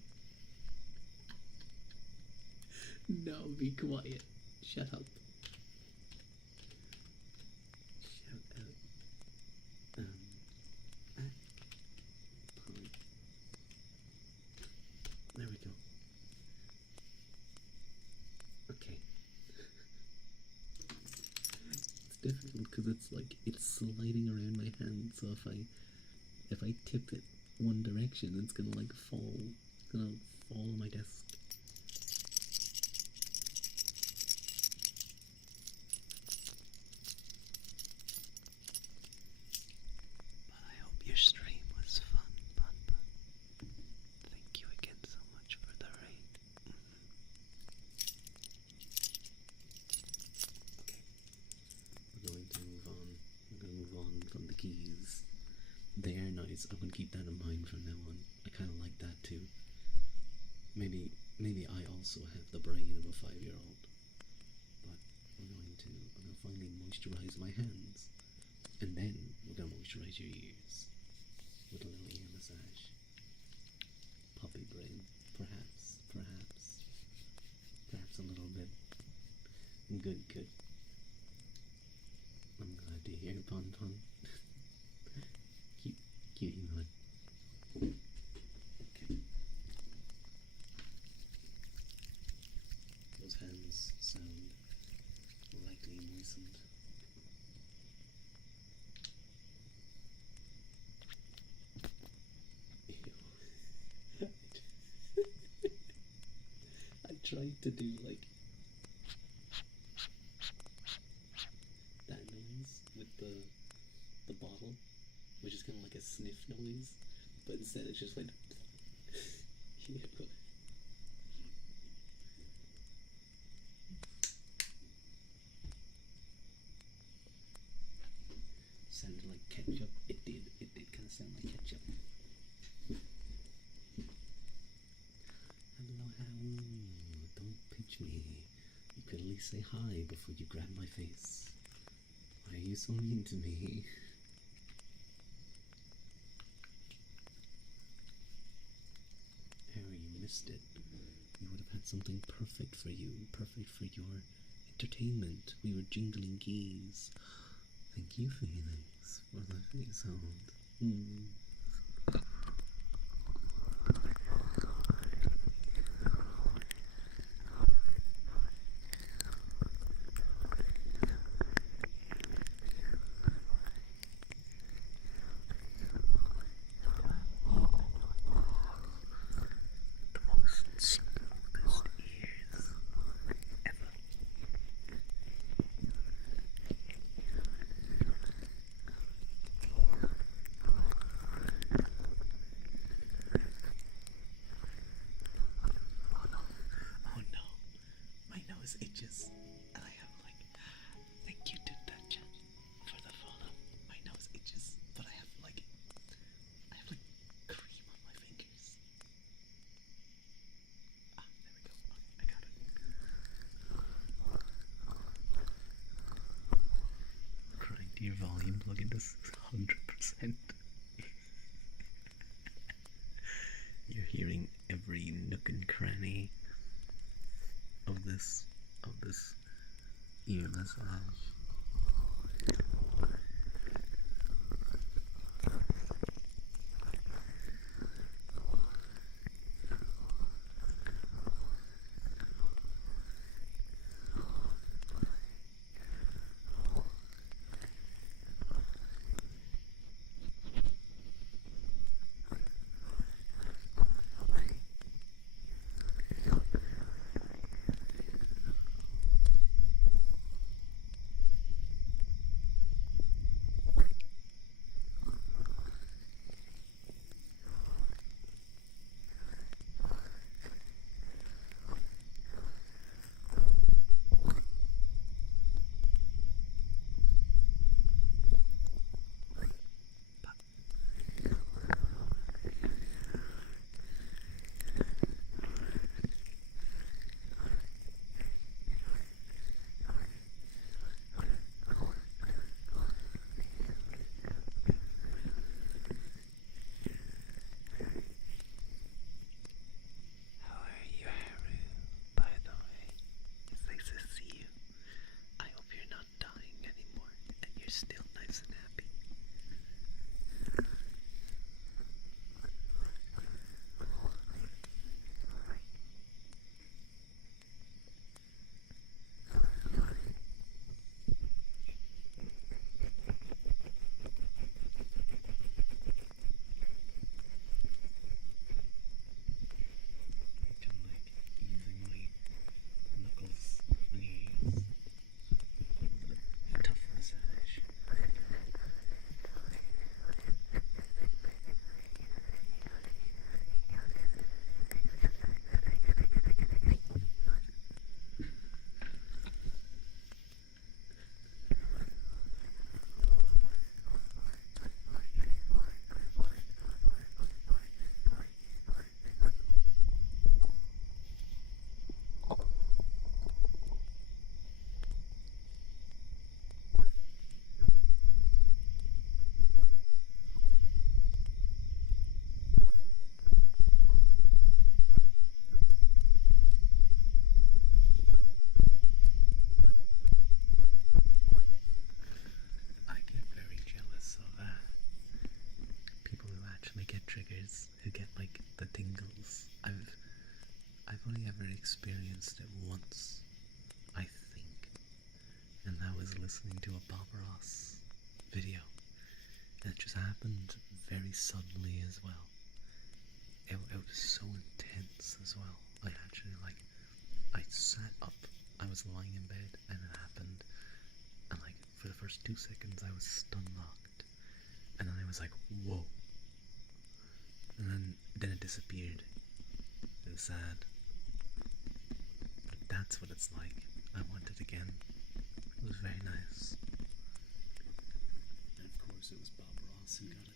No, be quiet. Shut up. Shout out. There we go. Okay. It's difficult because it's like it's sliding around my hand, so if I tip it one direction, it's gonna like fall. It's gonna fall on my desk. But I hope your stream was fun, Bun Bun. Thank you again so much for the raid. Okay. We're going to move on. We're going to move on from the keys. They are nice. I'm going to keep that in mind from now on. I kind of like that too. Maybe I also have the brain of a 5-year-old. But I'm going to finally moisturize my hands. And then we're going to moisturize your ears with a little ear massage. Puppy brain. Perhaps a little bit. Good. I'm glad to hear, Pon Pon. Cutie mud. Okay. Those hands sound lightly moistened. Ew. I tried to do like that noise with the bottle, which is kind of like a sniff noise, but instead it just went. Ew. Sounded like ketchup. It did kind of sound like ketchup. Hello, how? Don't pinch me. You could at least say hi before you grab my face. Why are you so mean to me? Harry, you missed it. We would have had something perfect for you, perfect for your entertainment. We were jingling keys. Thank you, Phoenix, for the face hold. The most smoothest ears ever. Oh no, my nose itches, and I have like, thank you to Dungeon for the follow. My nose itches, but I have like cream on my fingers. Ah, there we go. Okay, I got it. plug into 600%. You're hearing every nook and cranny of this ear massage. Still nice and happy. Triggers who get like the tingles. I've only ever experienced it once, I think, and that was listening to a Bob Ross video. And it just happened very suddenly as well. It was so intense as well. I actually I sat up, I was lying in bed, and it happened, and like for the first 2 seconds I was stun locked, and then I was like, whoa. And then it disappeared. It was sad. But that's what it's like. I want it again. It was very nice. And of course it was Bob Ross who got it.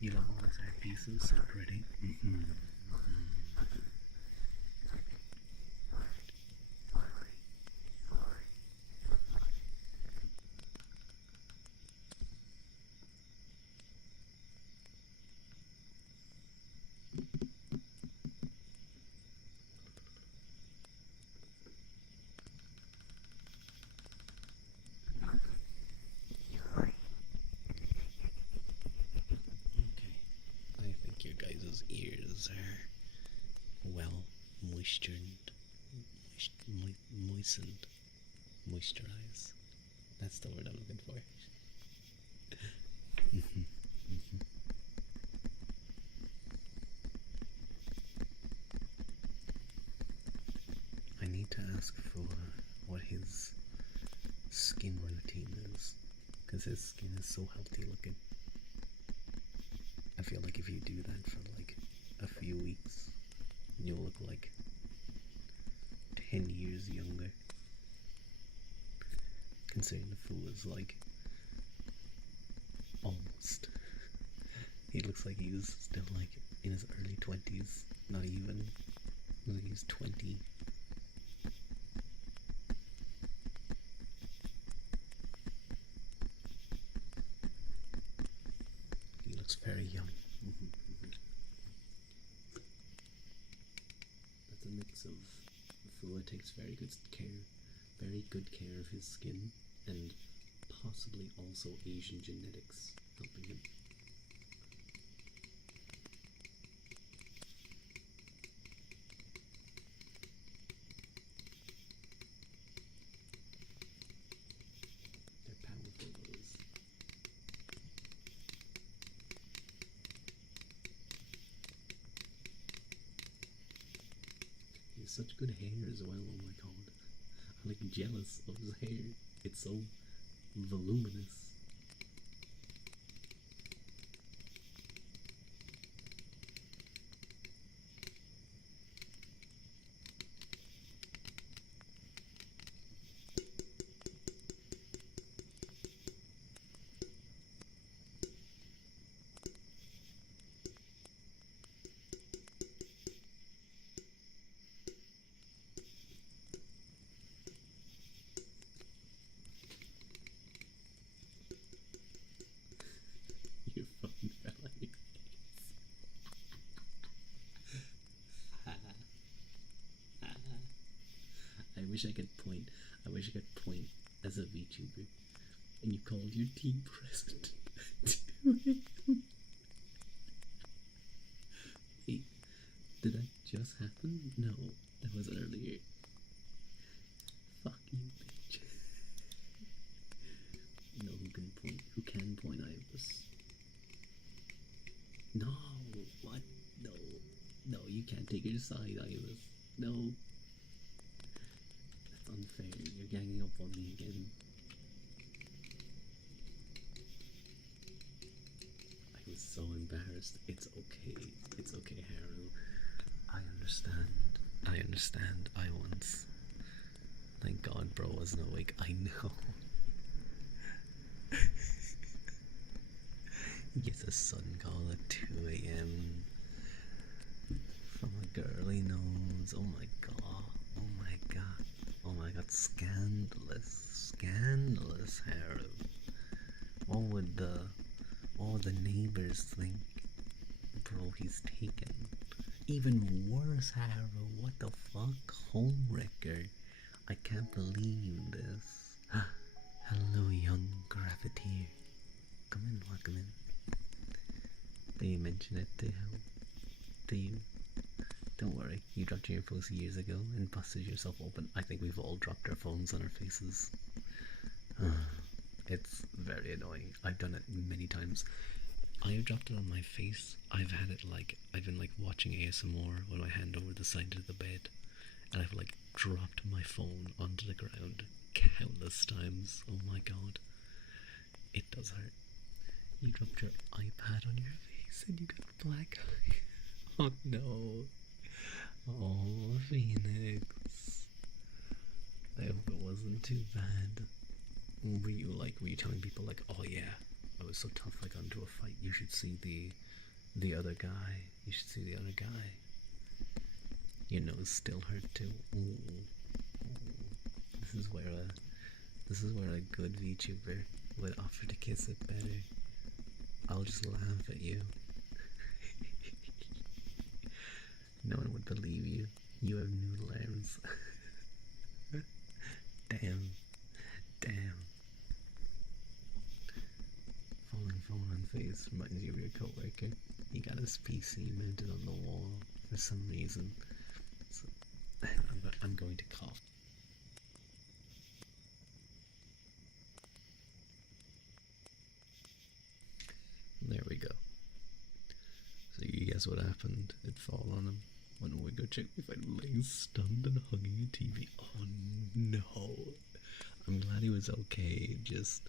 You know all those art pieces, so pretty. Ears are well moisturized. That's the word I'm looking for. I need to ask for what his skin routine is, because his skin is so healthy looking. I feel like if you do that for like a few weeks, you'll look like 10 years younger. Considering the fool is like almost. He looks like he was still like in his early 20s, not even. Like he's 20 looks very young. That's a mix of Fua takes very good care of his skin, and possibly also Asian genetics helping him. They're powerful, those. He has such good hair as well, oh my god. I'm like jealous of his hair. It's so voluminous. Your phone fell on your face. I wish I could point. I wish I could point as a VTuber, and you called your team president to him. Wait, did that just happen? No, that was earlier. Fuck you, bitch. You know who can point? Who can point? Ibis. No, what? No, no, you can't take your side, Ibis. No, that's unfair. You're ganging up on me again. I was so embarrassed. It's okay. It's okay, Haru. I understand. I understand. I once. Thank God bro wasn't awake. I know. He gets a sudden call at 2 a.m. from a girl he knows. Oh my god. Oh my god. Oh my god. Scandalous. Scandalous, Haru. What would the neighbors think? Bro, he's taken. Even worse, Haru. What the fuck? Homewrecker. I can't believe this. Hello, young graffitier. Come in, welcome in. Did you mention it to you? Don't worry, you dropped your earphones years ago and busted yourself open. I think we've all dropped our phones on our faces. It's very annoying. I've done it many times. I've dropped it on my face. I've been like watching ASMR with my hand over the side of the bed, and I've like dropped my phone onto the ground countless times. Oh my god. It does hurt. You dropped your iPad on your face and you got a black eye. Oh no. Oh, Phoenix. I hope it wasn't too bad. Were you telling people like, oh yeah, I was so tough I got into a fight, you should see the other guy. You should see the other guy. Your nose still hurt too. Ooh. This is where a good VTuber would offer to kiss it better. I'll just laugh at you. No one would believe you. You have noodle arms. Damn. Falling phone on face reminds you of your coworker. He got his PC mounted on the wall for some reason. So, I'm going to cough. There we go. So you guess what happened? It fell on him. When we go check, we find him laying stunned and hugging a TV. Oh no. I'm glad he was okay, just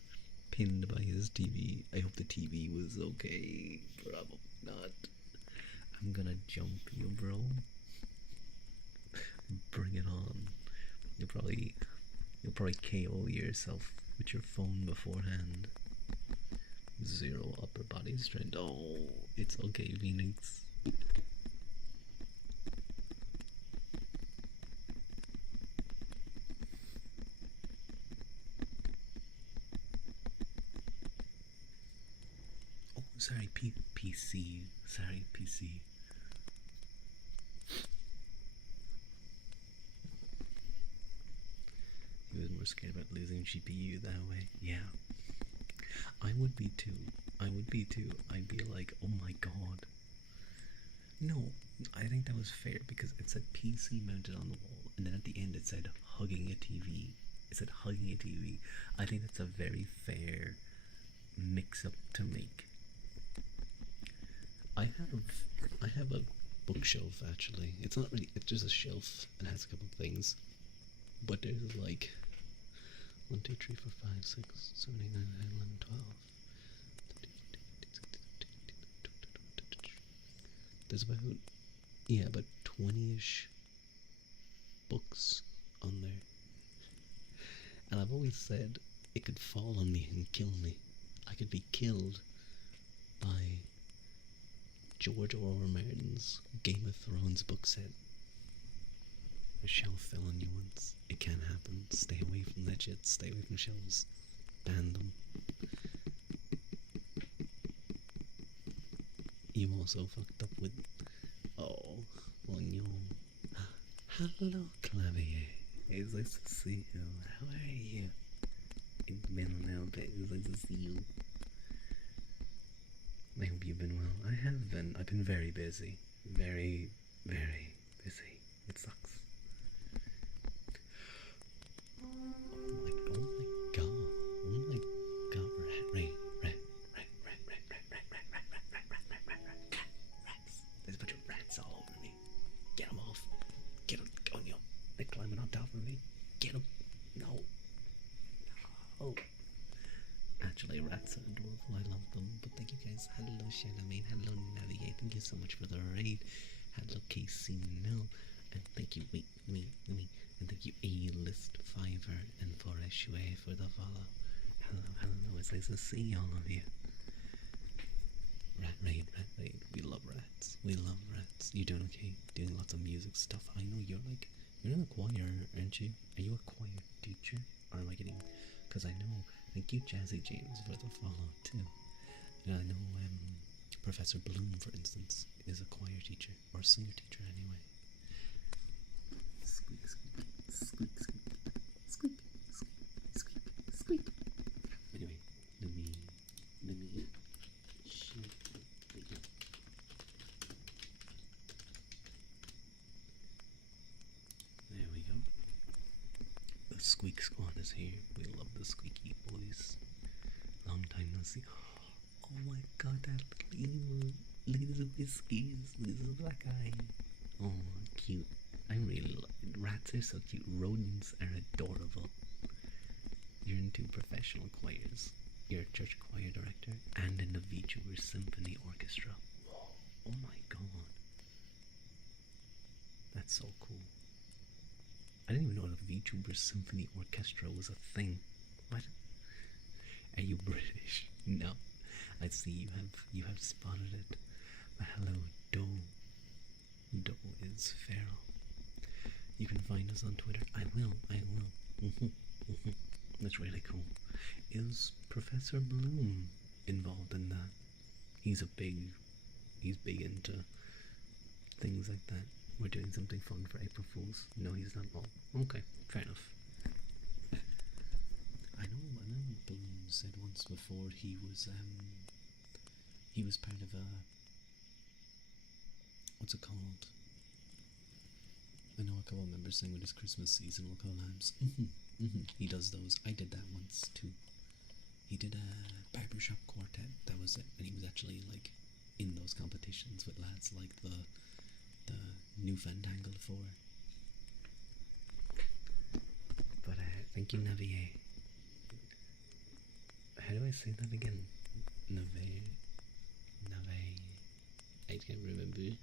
pinned by his TV. I hope the TV was okay. Probably not. I'm gonna jump you, bro. Bring it on. You'll probably KO yourself with your phone beforehand. 0 upper body strength. Oh, it's okay, Phoenix. Oh, Sorry, PC. Sorry, PC. He was more scared about losing GPU that way. Yeah. I would be too. I would be too. I'd be like, oh my god. No, I think that was fair because it said PC mounted on the wall, and then at the end it said hugging a TV. It said hugging a TV. I think that's a very fair mix up to make. I have a bookshelf actually. It's not really, it's just a shelf and has a couple of things. But there's like 1, 2, 3, 4, 5, 6, 7, 8, 9, 10, 11, 12. There's about, yeah, about 20-ish books on there. And I've always said it could fall on me and kill me. I could be killed by George R.R. Martin's Game of Thrones book set. A shelf fell on you once. It can happen. Stay away from that shit. Stay away from shelves. Ban them. You also fucked up with... Oh, no. Hello, Clavier. It's nice to see you. How are you? It's been a little bit. It's nice to see you. I hope you've been well. I have been. I've been very busy. Very, very busy. It sucks. Oh my god. Oh my god. Rats. There's a bunch of rats all over me. Get them off. Get them. Oh, no. They're climbing on top of me. Get them. No. Oh. Actually, rats are adorable. I love them. But thank you guys. Hello, Charlemagne. Hello, Navigate. Thank you so much for the raid. Hello, Casey Mill. And thank you, wait, and thank you, A-List Fiver and Foreshue for the follow. Hello, it's nice to see all of you. Rat raid. We love rats. We love rats. You doing okay? Doing lots of music stuff. I know you're in the choir, aren't you? Are you a choir teacher? Or am I getting, because I know, thank you, Jazzy James, for the follow too. And I know, Professor Bloom, for instance, is a choir teacher, or a singer teacher anyway. Squeak, squeak, squeak, squeak, squeak, squeak, squeak, squeak. Anyway, let me shoot. There we go. The Squeak Squad is here. We love the squeaky boys. Long time no see. Oh my god, that little emo. Look at his whiskies. Look at his black eye. Oh, cute. I really love it. Rats are so cute. Rodents are adorable. You're in 2 professional choirs. You're a church choir director and in the VTuber Symphony Orchestra. Whoa, oh my god. That's so cool. I didn't even know the VTuber Symphony Orchestra was a thing. What? Are you British? No. I see you have spotted it. But hello, Doe. Doe is feral. You can find us on Twitter. I will. That's really cool. Is Professor Bloom involved in that? He's big into things like that. We're doing something fun for April Fools. No, he's not. Oh, okay, fair enough. I know Bloom said once before he was part of a, what's it called? I know a couple of members sang with his Christmas seasonal collabs. He does those. I did that once too. He did a barbershop quartet. That was it, and he was actually like in those competitions with lads like the New Fandangle 4. But thank you, Navier. How do I say that again? Navier. I can't remember.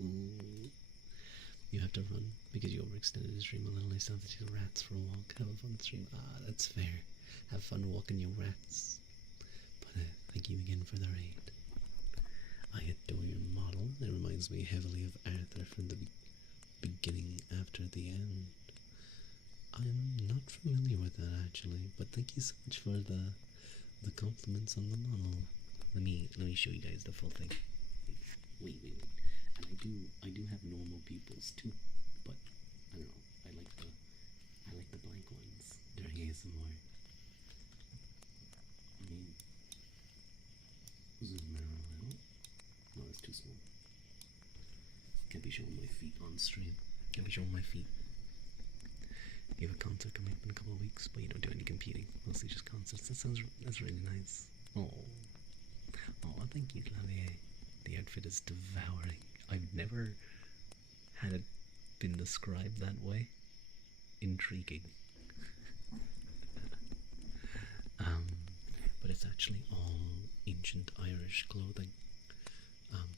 Ooh. You have to run because you overextended the stream a little. I sound like rats for a walk. Have a fun stream. Ah, that's fair. Have fun walking your rats. But thank you again for the raid. I adore your model. It reminds me heavily of Arthur from the beginning after the end. I'm not familiar with that actually, but thank you so much for the compliments on the model. let me show you guys the full thing. Wait. And I do have normal pupils too, but I don't know. I like the blank ones during ASMR. I mean, zoom in a little. No, it's too small. Can't be showing my feet on stream. Can't be showing my feet. You have a concert coming up in a couple of weeks, but you don't do any competing. Mostly just concerts. That's really nice. Oh, thank you, Clavier. The outfit is devouring. I've never had it been described that way. Intriguing. But it's actually all ancient Irish clothing.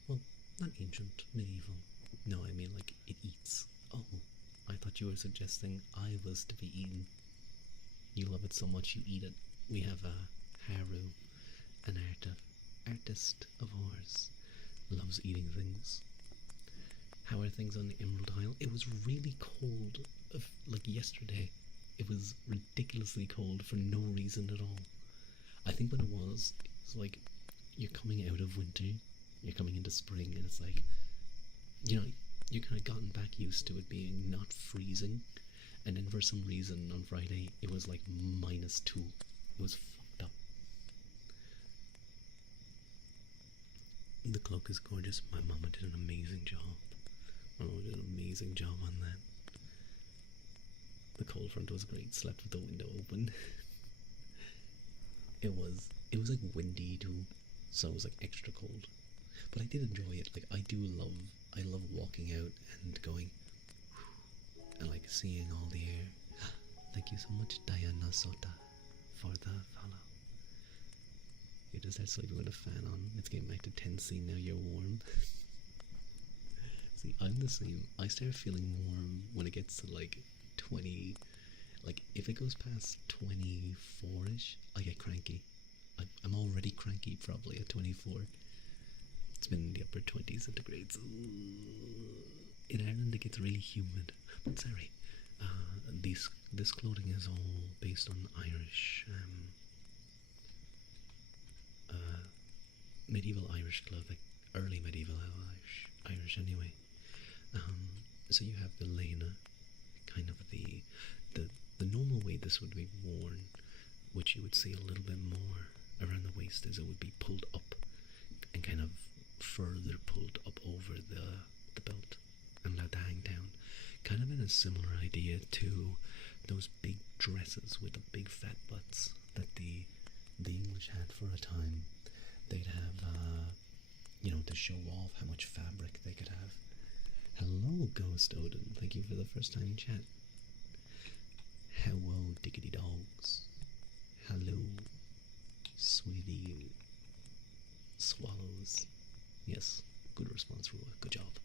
Well, not ancient, medieval. No, I mean like it eats. Oh, I thought you were suggesting I was to be eaten. You love it so much you eat it. We have Haru, an artist of horrors, loves eating things. How are things on the Emerald Isle? It was really cold, like yesterday. It was ridiculously cold for no reason at all. I think what it was like you're coming out of winter, you're coming into spring, and it's like, you kind of gotten back used to it being not freezing, and then for some reason on Friday it was like -2. It was fucked up. The cloak is gorgeous. My mama did an amazing job. My mama did an amazing job on that. The cold front was great. Slept with the window open. It was like windy too, so it was like extra cold. But I did enjoy it. Like I love walking out and going and like seeing all the air. Thank you so much, Diana Sota, for the follow. You just start sleeping with a fan on. It's getting back to 10C now. You're warm. See, I'm the same. I start feeling warm when it gets to like 20. Like if it goes past 24ish, I get cranky. I'm already cranky probably at 24. It's been in the upper 20s centigrades. In Ireland it gets really humid. But sorry, this clothing is all based on Irish, medieval Irish clothing, early medieval Irish anyway. So you have the lena, kind of the normal way this would be worn, which you would see a little bit more around the waist, is it would be pulled up and kind of further pulled up over the belt and allowed to hang down, kind of in a similar idea to those big dresses with the big fat butts that the English had for a time. They'd have, to show off how much fabric they could have. Hello, Ghost Odin. Thank you for the first time in chat. Hello, diggity dogs. Hello, sweetie swallows. Yes, good response, Rua. Good job.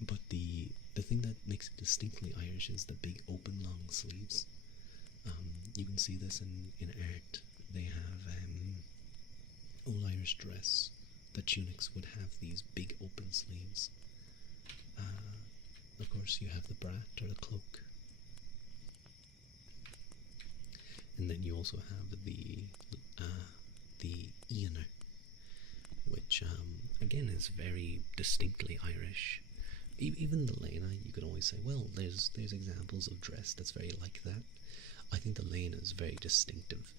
But the thing that makes it distinctly Irish is the big open long sleeves. You can see this in art. They have old Irish dress. The tunics would have these big open sleeves. Of course, you have the brat or the cloak. And then you also have the Iana, which again is very distinctly Irish. Even the lena, you could always say, well, there's examples of dress that's very like that. I think the lena is very distinctive.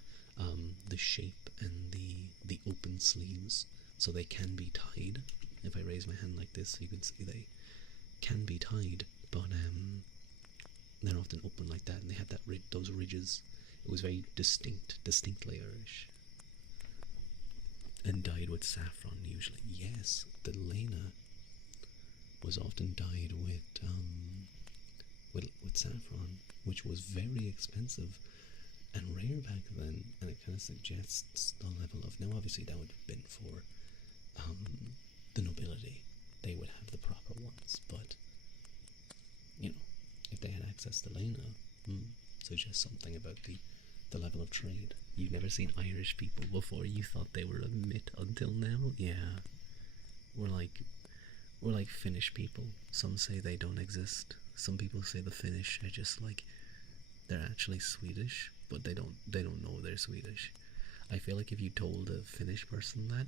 The shape and the open sleeves, so they can be tied. If I raise my hand like this, you can see they can be tied, but they're often open like that, and they have those ridges. It was very distinctly Irish. And dyed with saffron usually. Yes, the lena was often dyed with saffron, which was very expensive and rare back then, and it kind of suggests the level of, now obviously that would have been for the nobility. They would have the proper ones, but if they had access to lena, suggests something about the level of trade. You've never seen Irish people before. You thought they were a myth until now. Yeah, we're like Finnish people. Some say they don't exist. Some people say the Finnish are just like, they're actually Swedish, but they don't know they're Swedish. I feel like if you told a Finnish person that,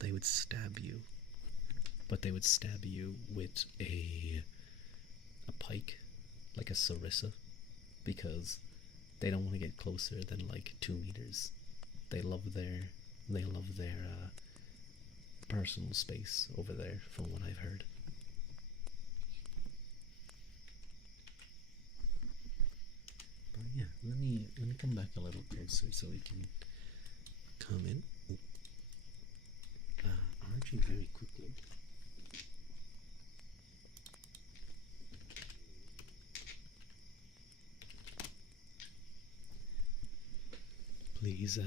they would stab you. But they would stab you with a pike, like a sarissa, because they don't want to get closer than like 2 meters. They love their personal space over there, from what I've heard. But yeah, let me come back a little closer so we can come in. Actually, very quickly. Please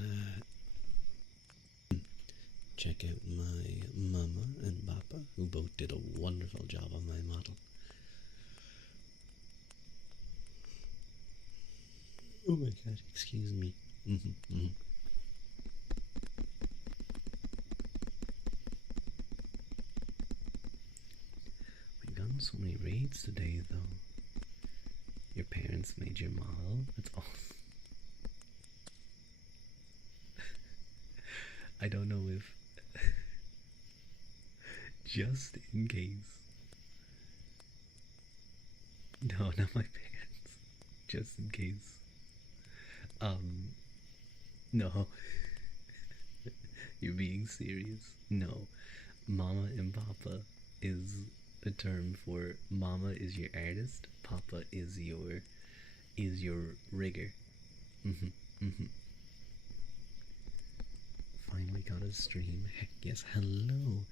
check out my mama and papa, who both did a wonderful job on my model. Oh my god, excuse me. We've gotten so many raids today, though. Your parents made your model? That's awesome. I don't know if. Just in case. No, not my parents. Just in case. No. You're being serious? No. Mama and Papa is a term for Mama is your artist, Papa is your rigger. Finally got a stream. Heck yes. Hello,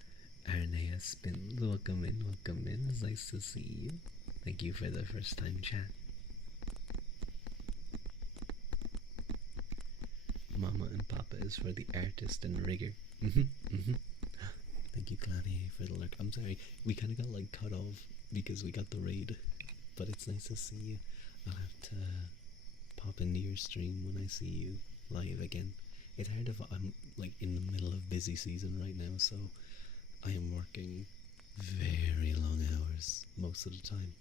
Arnea Spins. Welcome in, welcome in. It's nice to see you. Thank you for the first time chat. Mama and Papa is for the artist and rigger. Thank you, Claudia, for the lurk. I'm sorry, we kind of got like cut off because we got the raid, but it's nice to see you. I'll have to pop into your stream when I see you live again. It's hard if I'm like in the middle of busy season right now, so I am working very long hours most of the time.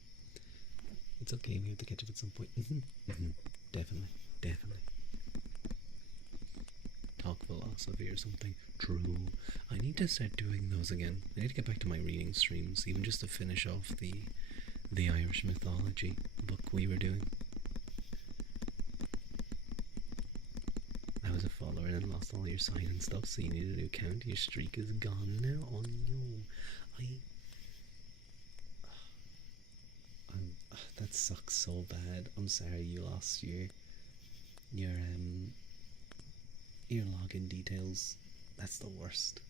It's okay, we have to catch up at some point. Definitely, definitely. Talk philosophy or something. True. I need to start doing those again. I need to get back to my reading streams, even just to finish off the Irish mythology book we were doing. I was a follower and then lost all your sign and stuff, so you need a new account. Your streak is gone now. Oh no. That sucks so bad. I'm sorry you lost your login details. That's the worst.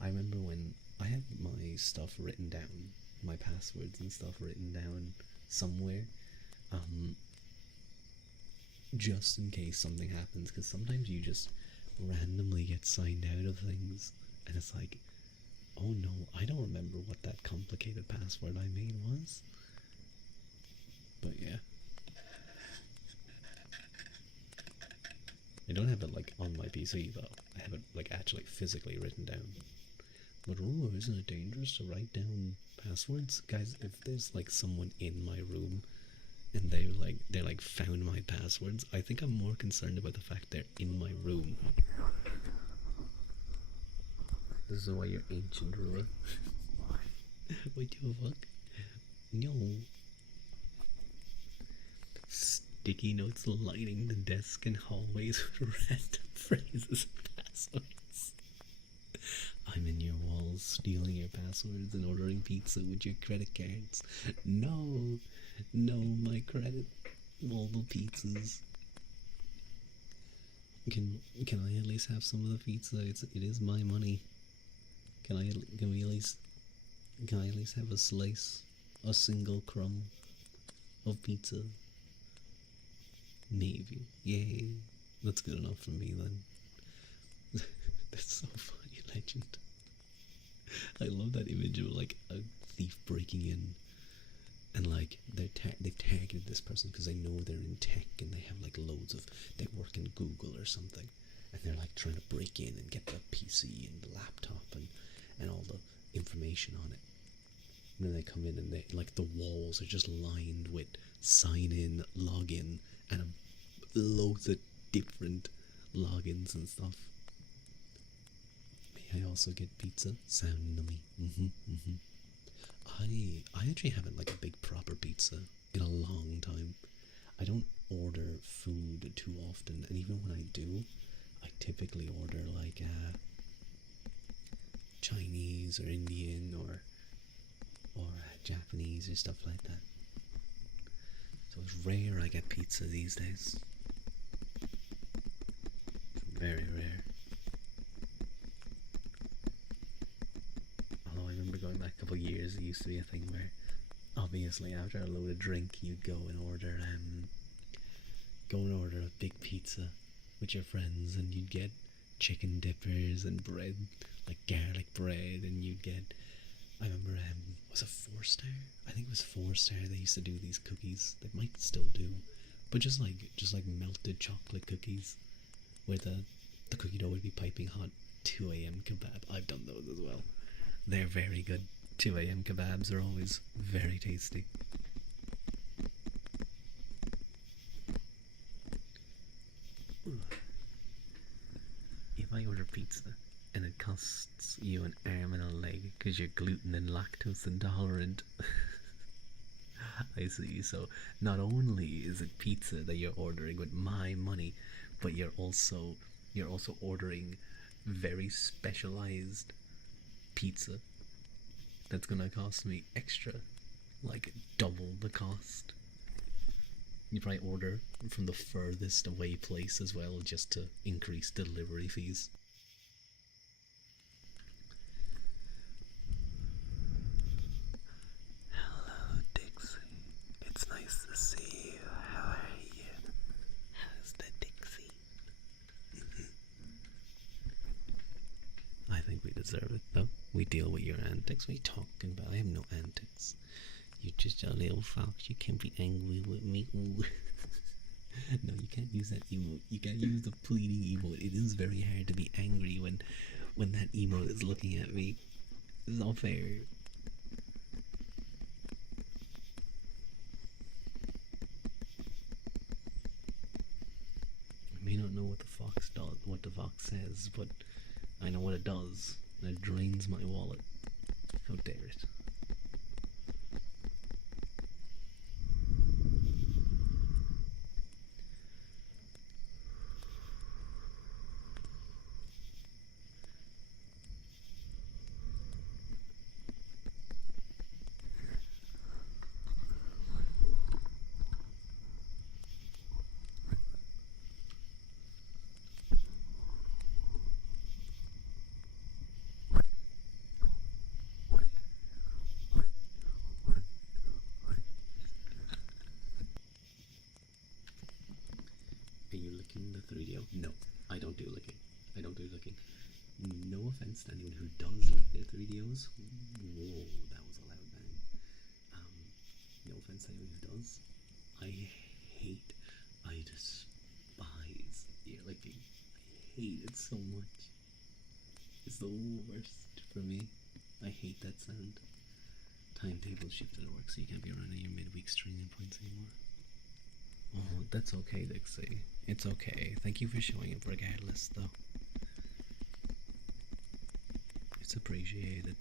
I remember when I had my stuff written down, my passwords and stuff written down somewhere, just in case something happens, because sometimes you just randomly get signed out of things, and it's like, oh no, I don't remember what that complicated password I made was. But yeah. I don't have it like on my PC though. I have it like actually physically written down. But oh, isn't it dangerous to write down passwords? Guys, if there's like someone in my room and they're like found my passwords, I think I'm more concerned about the fact they're in my room. This is why you're ancient ruler. What the fuck? No. Sticky notes lining the desk and hallways with random phrases and passwords. I'm in your walls stealing your passwords and ordering pizza with your credit cards. No, my credit, all the pizzas. Can I at least have some of the pizza? It is my money. Can I at least have a slice, a single crumb of pizza? Maybe. Yay. That's good enough for me then. That's so funny, legend. I love that image of like a thief breaking in and like they've tagged this person because they know they're in tech and they have like loads of, they work in Google or something, and they're like trying to break in and get the PC and the laptop and all the information on it. And then they come in and they like the walls are just lined with sign in, log in, and loads of different logins and stuff. May I also get pizza? Sound nummy. I actually haven't like a big proper pizza in a long time. I don't order food too often, and even when I do, I typically order like Chinese or Indian or Japanese or stuff like that. So it's rare I get pizza these days. Very rare. Although I remember going back a couple of years, it used to be a thing where, obviously, after a load of drink, you'd go and order a big pizza with your friends, and you'd get chicken dippers and bread, like garlic bread, and you'd get. I remember, was it 4-star? I think it was 4-star. They used to do these cookies. They might still do, but just like melted chocolate cookies, where the cookie dough would be piping hot. 2 a.m. kebab. I've done those as well. They're very good. 2 a.m. kebabs are always very tasty. If I order pizza and it costs you an arm and a leg because you're gluten and lactose intolerant, I see. So not only is it pizza that you're ordering with my money, but you're also ordering very specialized pizza that's gonna cost me extra, like double the cost. You probably order from the furthest away place as well, just to increase delivery fees. Hello, Dixie. It's nice to see you. How are you? How's the Dixie? I think we deserve it, though. We deal with your antics. What are you talking about? I have no antics. You're just a little fox. You can't be angry with me. Ooh. No, you can't use that emote. You can't use the pleading emote. It is very hard to be angry when that emote is looking at me. It's not fair. I may not know what the fox does, what the fox says, but I know what it does. It drains my wallet. How dare it? Are you licking the 3DO? No, I don't do licking. I don't do licking. No offense to anyone who does lick their 3DOs. Whoa, that was a loud bang. No offense to anyone who does. I despise ear licking. I hate it so much. It's the worst for me. I hate that sound. Timetable shifted at work, so you can't be around at your midweek streaming points anymore. Oh, that's okay, Dixie. It's okay. Thank you for showing up regardless, though. It's appreciated.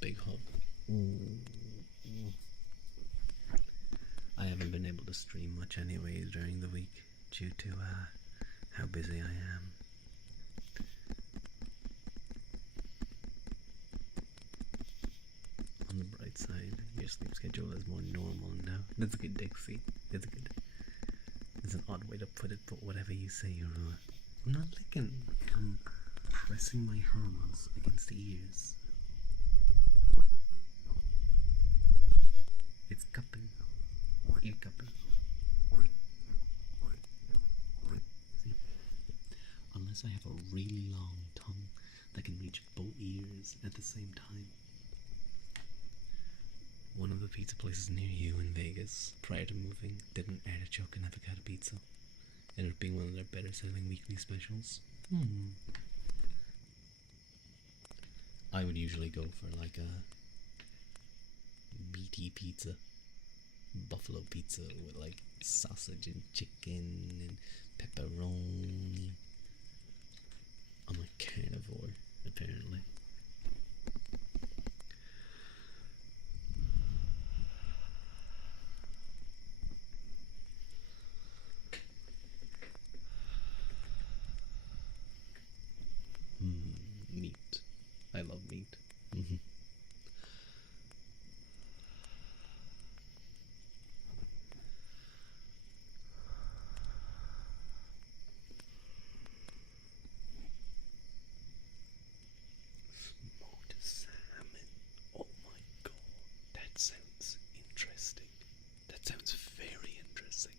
Big hug. I haven't been able to stream much anyways during the week due to how busy I am. On the bright side, your sleep schedule is more normal now. That's a good, Dixie. It's good. It's an odd way to put it, but whatever you say, Rua. I'm not licking. I'm pressing my hands against the ears. It's cupping. Ear cupping. See? Unless I have a really long tongue that can reach both ears at the same time. One of the pizza places near you in Vegas, prior to moving, did an artichoke and avocado pizza. Ended up being one of their better selling weekly specials. I would usually go for like a BT pizza. buffalo pizza with like sausage and chicken and pepperoni. I'm a carnivore, apparently. Meat. I love meat. Mm-hmm. Smoked salmon. Oh my god, that sounds interesting. That sounds very interesting.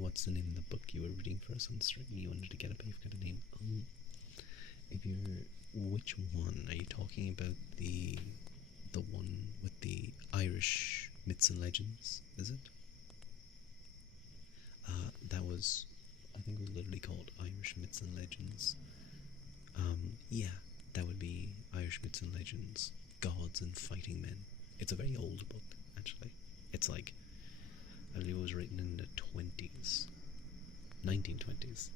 What's the name of the book you were reading for us on stream? You wanted to get it, but you've got a name. If you're, which one are you talking about? The one with the Irish myths and legends, is it? That was, I think it was literally called Irish Myths and Legends. Yeah, that would be Irish Myths and Legends, Gods and Fighting Men. It's a very old book, actually. It's like, I believe it was written in the 20s. 1920s,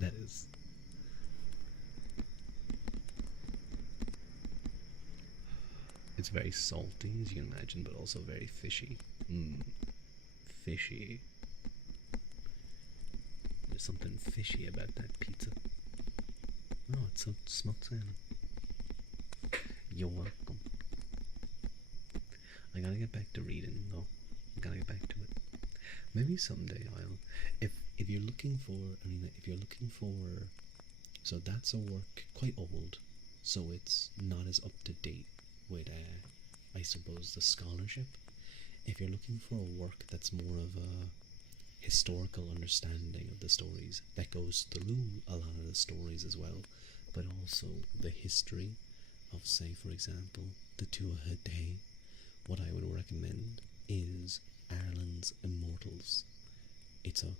that is. It's very salty, as you can imagine, but also very fishy. Fishy. There's something fishy about that pizza. Oh, it's so smoked salmon. You're welcome. I gotta get back to reading, though. I gotta get back to it. Maybe someday I'll. If you're looking for, if you're looking for, so that's a work quite old, so it's not as up to date with, I suppose, the scholarship. If you're looking for a work that's more of a historical understanding of the stories that goes through a lot of the stories as well, but also the history of, say, for example, the Tuatha Dé, what I would recommend is Ireland's Immortals. It's a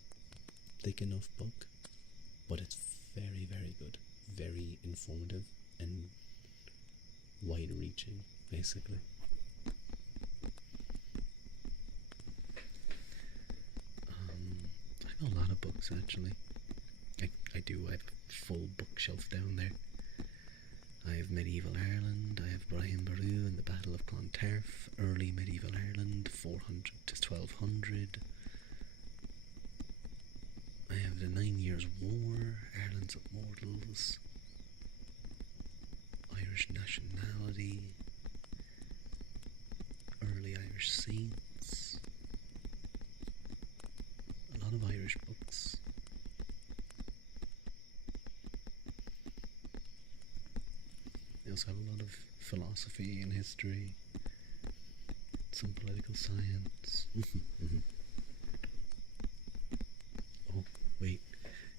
thick enough book, but it's very, very good, very informative and wide-reaching, basically. I have a lot of books, actually. I do. I have a full bookshelf down there. I have Medieval Ireland, I have Brian Boru and the Battle of Clontarf, early Medieval Ireland, 400 to 1200. I have the 9 Years' War, Ireland's Immortals, Irish Nationality, early Irish Saints, a lot of Irish books. I also have a lot of philosophy and history, some political science. Oh, wait.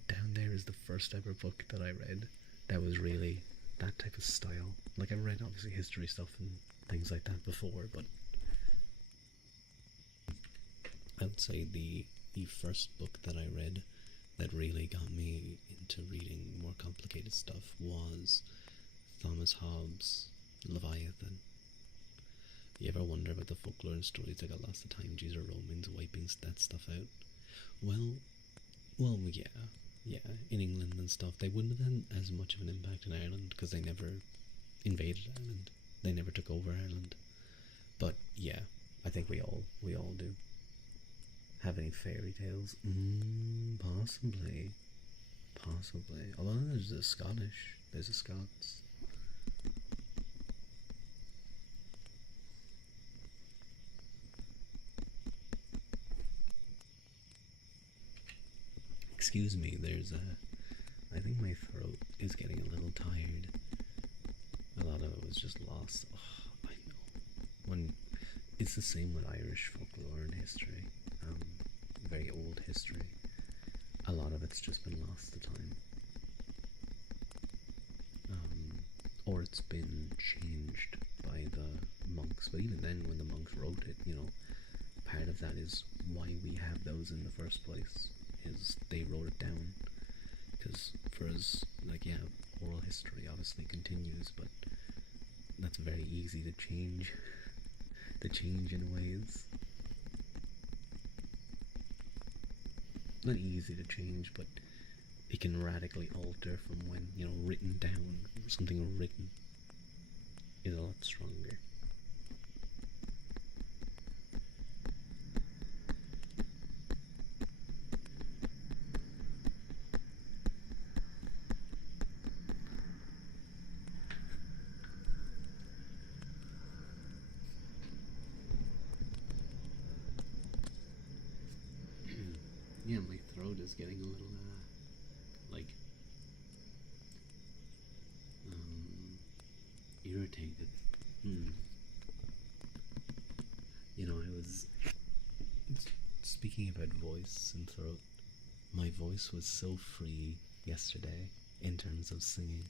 Down there is the first ever book that I read that was really that type of style. Like, I've read obviously history stuff and things like that before, but I would say the first book that I read that really got me into reading more complicated stuff was Thomas Hobbes' Leviathan. You ever wonder about the folklore and stories that got lost to time due to Romans wiping that stuff out? Well, yeah, in England and stuff, they wouldn't have had as much of an impact in Ireland because they never invaded Ireland. They never took over Ireland. But yeah, I think we all do. Have any fairy tales? Possibly. Although there's a Scottish. There's a Scots. Excuse me, I think my throat is getting a little tired. A lot of it was just lost. Oh, I know. It's the same with Irish folklore and history. Very old history. A lot of it's just been lost to time. Or it's been changed by the monks. But even then, when the monks wrote it, part of that is why we have those in the first place, is they wrote it down. Because for us, oral history obviously continues, but that's very easy to change. To change in ways. Not easy to change, but it can radically alter from when, written down. Something written is a lot stronger. Yeah, my throat is getting a little, irritated. I was speaking about voice and throat. My voice was so free yesterday in terms of singing.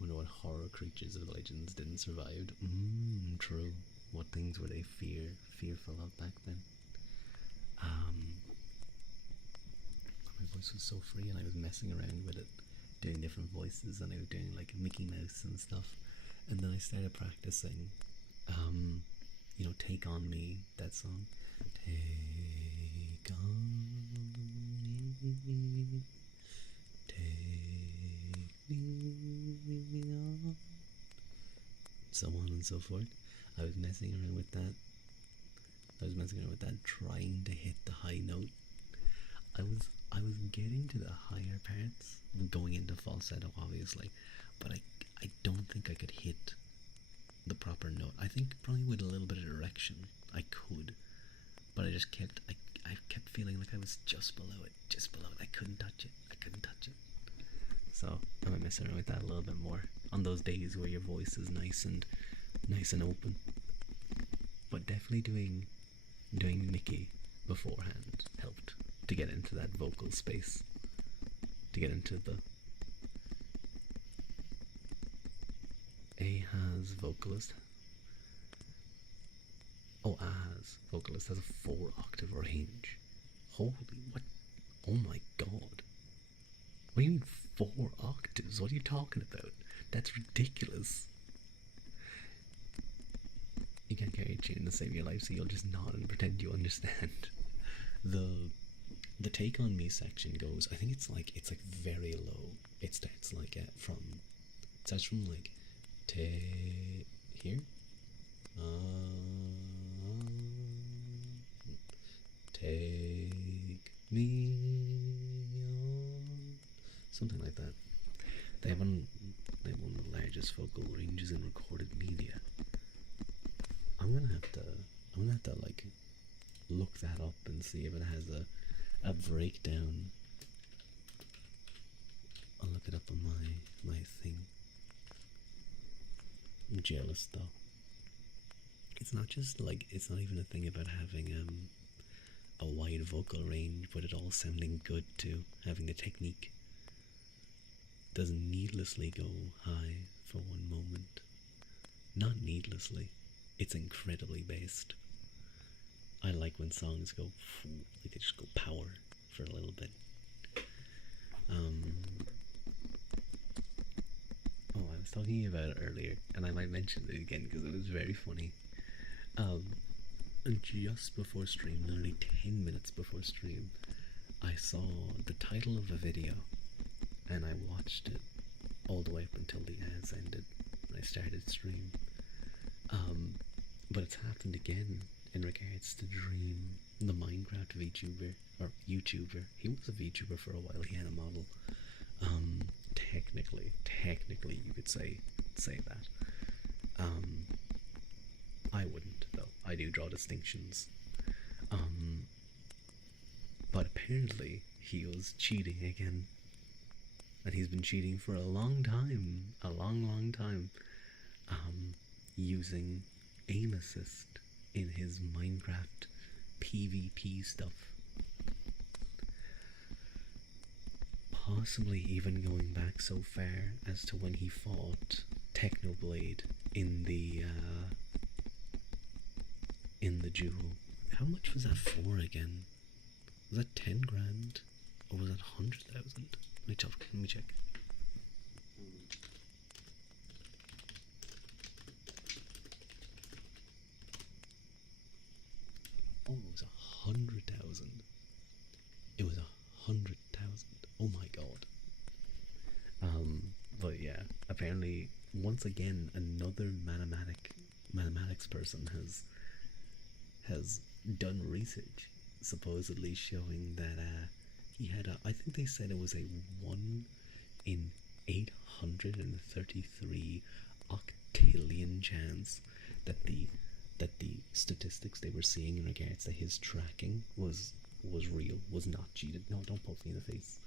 Wonder what horror creatures of legends didn't survive. True. What things were they fearful of back then? My voice was so free, and I was messing around with it, doing different voices, and I was doing like Mickey Mouse and stuff. And then I started practicing, "Take on Me," that song. Take on me, take me on, so on and so forth. I was messing around with that. Trying to hit the high note. I was getting to the higher parts, going into falsetto, obviously, but I don't think I could hit the proper note. I think probably with a little bit of direction, I could, but I just kept, I kept feeling like I was just below it. I couldn't touch it. So I'm gonna mess around with that a little bit more on those days where your voice is nice and open. But definitely doing Mickey beforehand helped to get into that vocal space, to get into the Ahaz vocalist. Oh, Ahaz vocalist has a 4-octave range. Holy, what? Oh my god. What do you mean 4 octaves? What are you talking about? That's ridiculous. You can't carry a tune to save your life, so you'll just nod and pretend you understand. The Take on Me section goes, I think it's like very low. It starts like from like here. Take me on, something like that. They have one of the largest vocal ranges in recorded media. I'm gonna have to like look that up and see if it has a breakdown. I'll look it up on my thing. I'm jealous though. It's not even a thing about having a wide vocal range, but it all sounding good too. Having the technique doesn't needlessly go high for one moment. Not needlessly. It's incredibly based. I like when songs go, like they just go power for a little bit. Oh, I was talking about it earlier, and I might mention it again because it was very funny. Just before stream, literally 10 minutes before stream, I saw the title of a video, and I watched it all the way up until the ads ended when I started stream. But it's happened again in regards to Dream, the Minecraft VTuber, or YouTuber. He was a VTuber for a while, he had a model. Technically you could say that. I wouldn't, though. I do draw distinctions. But apparently he was cheating again. And he's been cheating for a long time. A long time. Using aim assist in his Minecraft PvP stuff. Possibly even going back so far as to when he fought Technoblade in the duel. How much was that for again? Was that 10 grand? Or was that 100,000? Let me check. 100,000. It was 100,000. Oh my god. But yeah, apparently once again another mathematics person has done research supposedly showing that he had a, I think they said it was a 1 in 833 octillion chance that the statistics they were seeing in regards to his tracking was real, was not cheated. No, don't poke me in the face.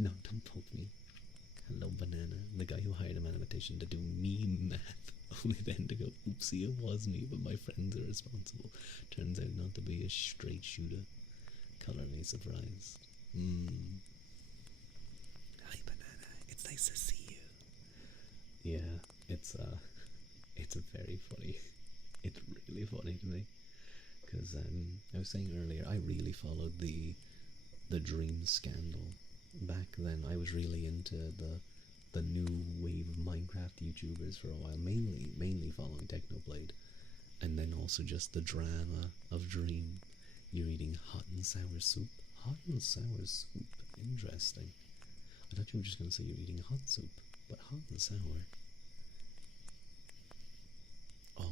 No, don't poke me. Hello, Banana, the guy who hired a mathematician to do me math, only then to go, oopsie, it was me, but my friends are responsible. Turns out not to be a straight shooter. Color me surprised. Hi, Banana. It's nice to see you. Yeah, it's very funny. It's really funny to me because I was saying earlier I really followed the Dream scandal. Back then, I was really into the new wave of Minecraft YouTubers for a while, mainly following Technoblade, and then also just the drama of Dream. You're eating hot and sour soup. Hot and sour soup. Interesting. I thought you were just gonna say you're eating hot soup, but hot and sour. Oh,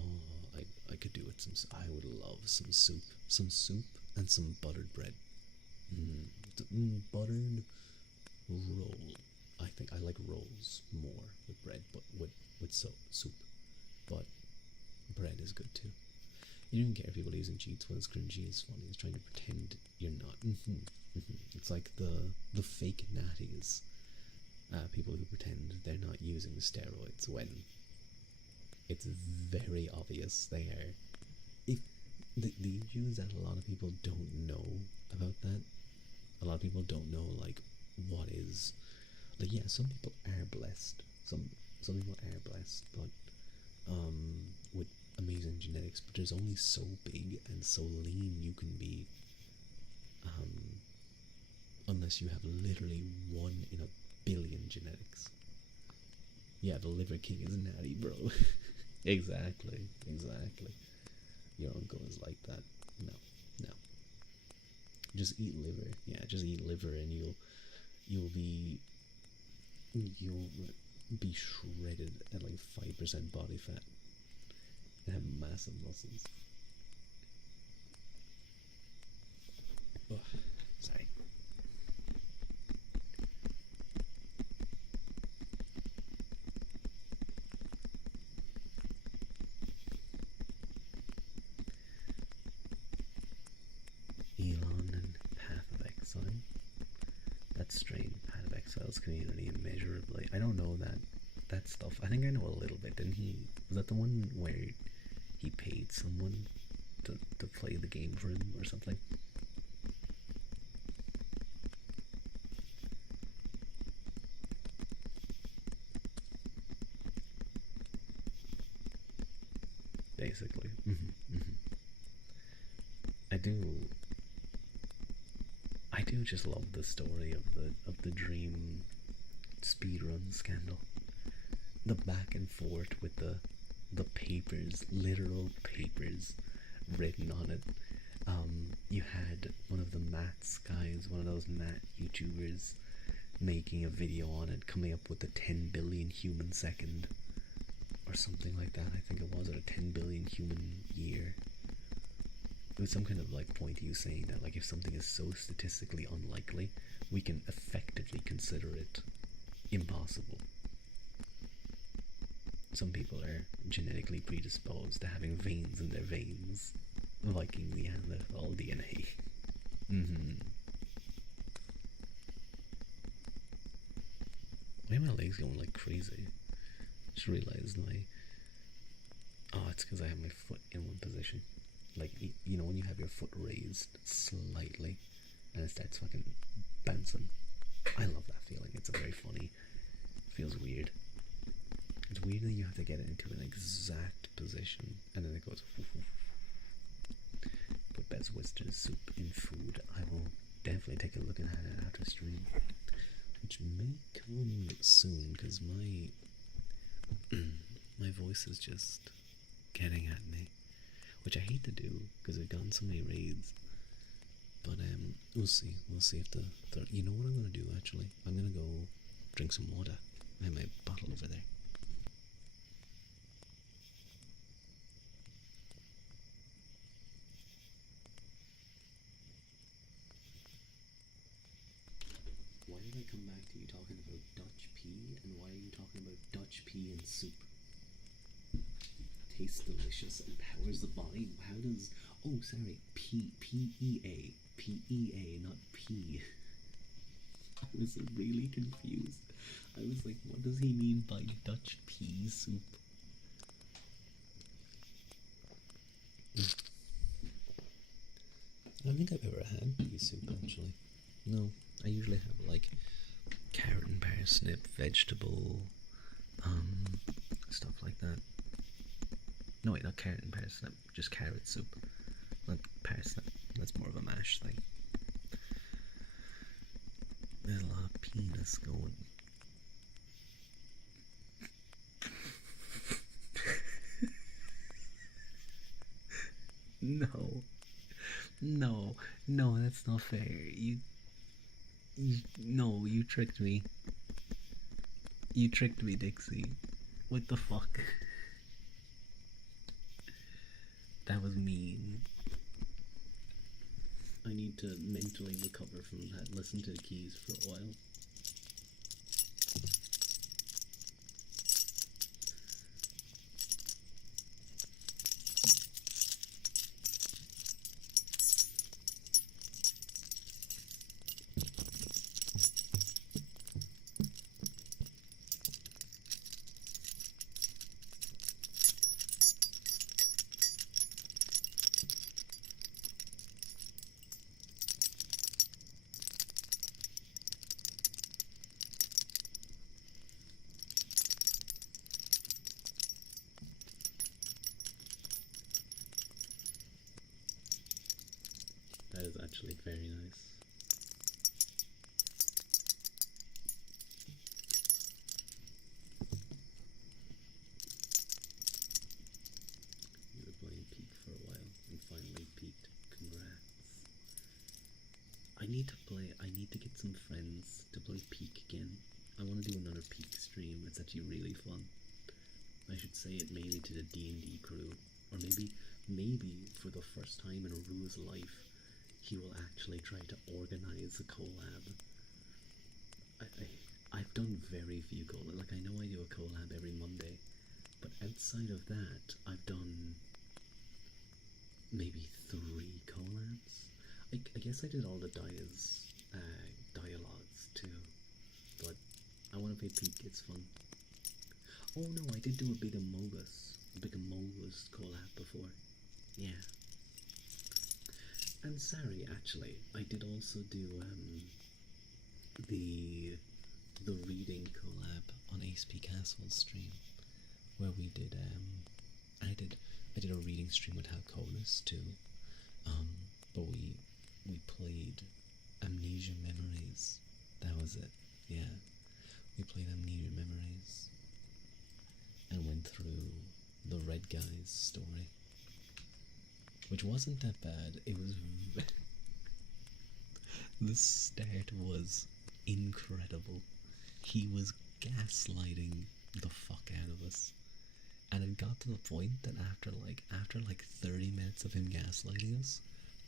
I could do it. I would love some soup. Some soup and some buttered bread. Buttered roll. I think I like rolls more with bread, but with soup. But bread is good too. You don't care if people are using cheats when it's cringy. It's funny. It's trying to pretend you're not. It's like the fake natties. People who pretend they're not using steroids when it's very obvious they are. If the issue is that a lot of people don't know about that. A lot of people don't know like what is like. Yeah, some people are blessed. Some people are blessed, but with amazing genetics. But there's only so big and so lean you can be, unless you have literally 1 in 1 billion genetics. Yeah, the Liver King is natty, bro. Exactly. Your uncle is like that. No. Just eat liver. Yeah, just eat liver, and you'll be shredded at like 5% body fat and have massive muscles. Ugh, sorry. Elon and Path of Exile. That strained Path of Exile's community immeasurably. I don't know that stuff. I think I know a little bit. Didn't he? Was that the one where he paid someone to play the game for him or something? Basically. I do. I do just love the story of the Dream speedrun scandal. The back and forth with the papers, literal papers written on it. You had one of the maths guys, one of those math YouTubers, making a video on it, coming up with the 10 billion human second, or something like that. I think it was, or a 10 billion human year. It was some kind of like point he was saying that like if something is so statistically unlikely, we can effectively consider it impossible. Some people are genetically predisposed to having veins in their veins. Viking Neanderthal DNA. Why are my legs going like crazy? Just realized my. Oh, it's because I have my foot in one position. Like, you know when you have your foot raised slightly and it starts fucking bouncing. I love that feeling. It's a very funny. Feels weird. It's weird that you have to get it into an exact position and then it goes. Put Bez Wister's soup in food. I will definitely take a look at it after stream, which may come soon because my my voice is just getting at me, which I hate to do because we've gotten so many raids. But we'll see. We'll see if the third. You know what I'm gonna do actually? I'm gonna go drink some water. I have my bottle over there. Why did I come back to you talking about Dutch pea, and why are you talking about Dutch pea and soup? Tastes delicious and powers the body. How does? Oh, sorry, P-E-A, not P. I was really confused. I was like, what does he mean by Dutch pea soup? I don't think I've ever had pea soup actually. No, I usually have like carrot and parsnip, vegetable, stuff like that. No, wait, not carrot and parsnip, just carrot soup. Not parsnip. That's more of a mash thing. There's a lot of penis going. No, no, that's not fair. No, you tricked me. You tricked me, Dixie. What the fuck? That was mean. I need to mentally recover from that. Listen to the keys for a while. That is actually very nice. You were playing Peak for a while and finally peaked. Congrats. I need to get some friends to play Peak again. I want to do another Peak stream. It's actually really fun. I should say it mainly to the D&D crew. Or maybe for the first time in Arua's life, he will actually try to organize a collab. I've done very few collabs. Like, I know I do a collab every Monday, but outside of that, I've done maybe 3 collabs. I guess I did all the dialogues too, but I want to play Peak. It's fun. Oh no, I did do a big Amogus collab before. Yeah. And sorry, actually, I did also do the reading collab on HP Castle's stream, where we did I did a reading stream with Halconis too, but we played Amnesia Memories. That was it. Yeah, we played Amnesia Memories and went through the Red Guy's story, which wasn't that bad. It was the start was incredible. He was gaslighting the fuck out of us. And it got to the point that after like 30 minutes of him gaslighting us,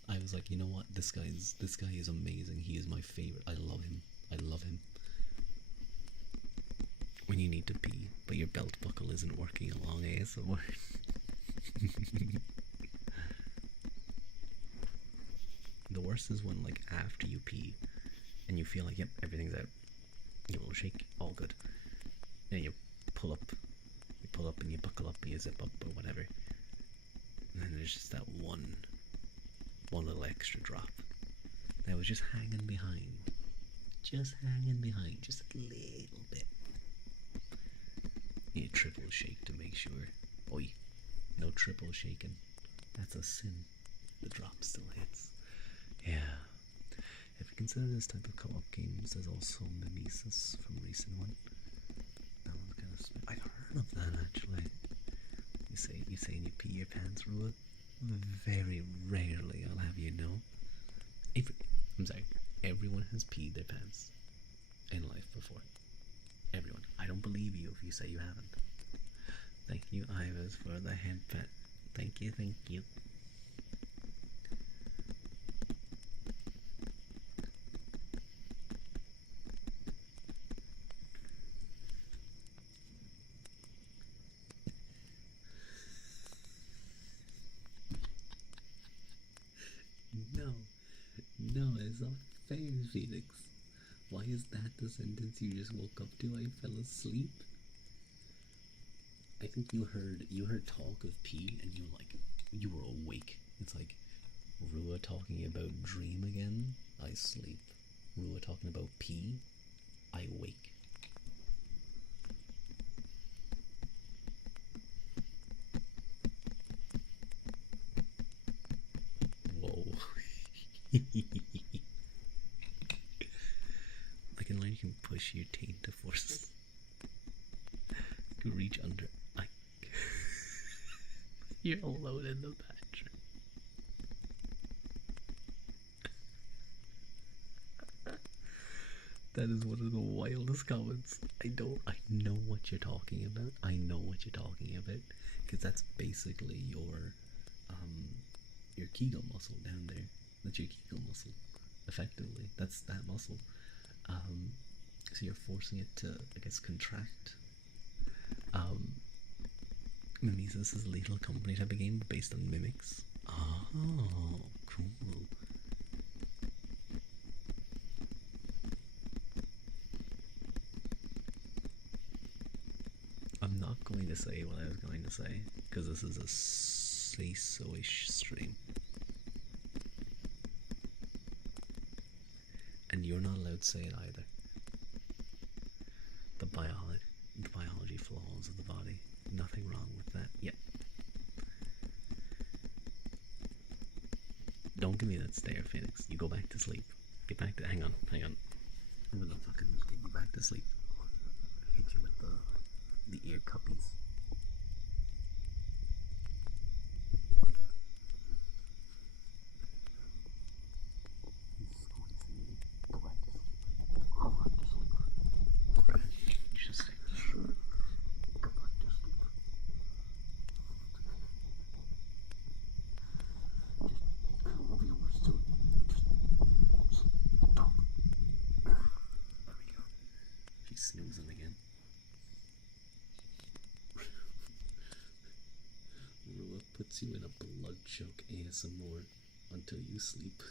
I was like, you know what, this guy is amazing. He is my favorite. I love him. I love him. When you need to pee, but your belt buckle isn't working along ASMR. The worst is when, like, after you pee and you feel like, yep, everything's out, you will shake, all good, and you pull up and you buckle up and you zip up or whatever, and then there's just that one little extra drop that was just hanging behind, just a little bit. You triple shake to make sure. Oi, no triple shaking, that's a sin. The drop still hits. Yeah. If you consider this type of co-op games, there's also Mimesis from a recent one. That one's kind of. I've heard of that actually. You say you pee your pants, Rua? Very rarely, I'll have you know. Every, I'm sorry. Everyone has peed their pants in life before. Everyone. I don't believe you if you say you haven't. Thank you, Ivas, for the hand pet. Thank you, thank you. No, no, it's not fair, Phoenix. Why is that the sentence you just woke up to? I fell asleep. I think you heard talk of pee and you were awake. It's like Rua talking about dream again. I sleep. Rua talking about pee. I wake. Whoa. I can learn you can push your taint to force. You can reach under. You're alone in the bathroom. That is one of the wildest comments. I know what you're talking about. I know what you're talking about. Because that's basically your Kegel muscle down there. That's your Kegel muscle. Effectively. That's that muscle. So you're forcing it to, I guess, contract. Mimesis is a Lethal Company type of game based on mimics. Oh, cool. I'm not going to say what I was going to say because this is a say-so-ish stream. And you're not allowed to say it either. The biology flaws of the body. Nothing wrong with that. Yep. Don't give me that stare, Phoenix. You go back to sleep. Get back to. Hang on. I'm gonna fucking get you back to sleep. Hit you with the ear cuppies. Go back to sleep. Go back to sleep. Just sure. Go back to sleep. Just will be worse to it. Just stop. There we go. She's snoozing again. Rua puts you in a blood choke ASMR until you sleep.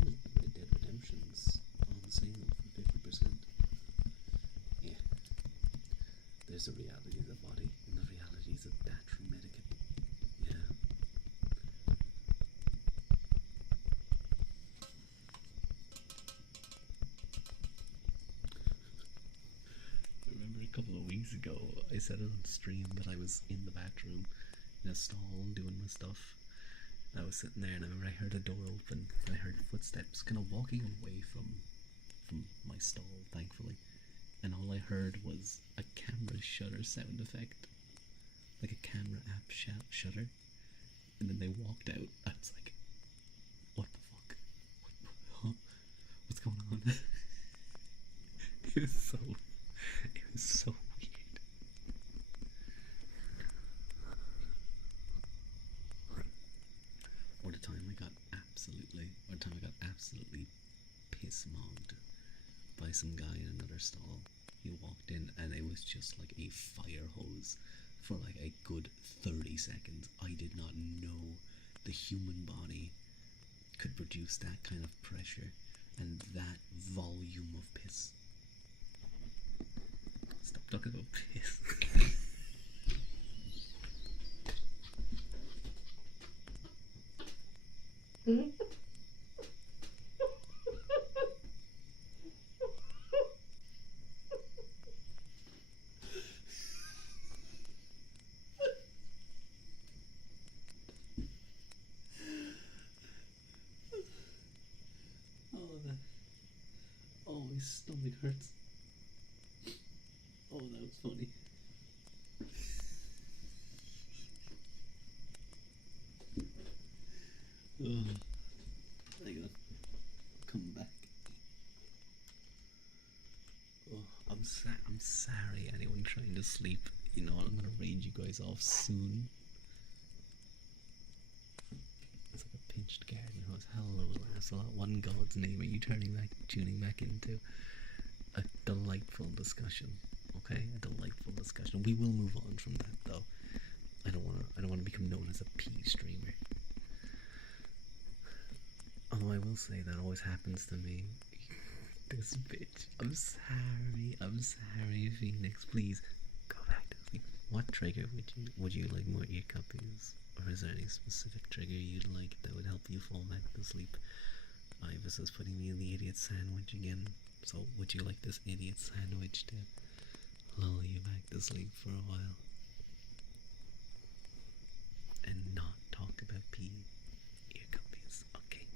Red Dead Redemption's on sale for 50%. Yeah. There's the reality of the body and the realities of battery medicate. Yeah. I remember a couple of weeks ago I said it on stream, but I was in the bathroom in a stall doing my stuff. I was sitting there and I remember I heard a door open and I heard footsteps kind of walking away from my stall, thankfully. And all I heard was a camera shutter sound effect. Like a camera app shutter. And then they walked out. I was like, what the fuck? What's going on? It was so weird. Or the time I got absolutely piss mogged by some guy in another stall. He walked in and it was just like a fire hose for like a good 30 seconds. I did not know the human body could produce that kind of pressure and that volume of piss. Stop talking about piss. hurts. Oh, that was funny. Oh, hang on. Come back. Oh, I'm sorry, anyone trying to sleep. You know, I'm gonna raid you guys off soon. It's like a pinched garden hose. Hello, Lancelot. What in God's name are you tuning back into? A delightful discussion. Okay, a delightful discussion. We will move on from that, though. I don't wanna become known as a pee streamer. Although I will say that always happens to me. This bitch. I'm sorry, Phoenix. Please go back to sleep. What trigger would you like more ear copies? Or is there any specific trigger you'd like that would help you fall back to sleep? Ivis is putting me in the idiot sandwich again. So would you like this idiot sandwich to lull you back to sleep for a while? And not talk about pee ear copies, okay?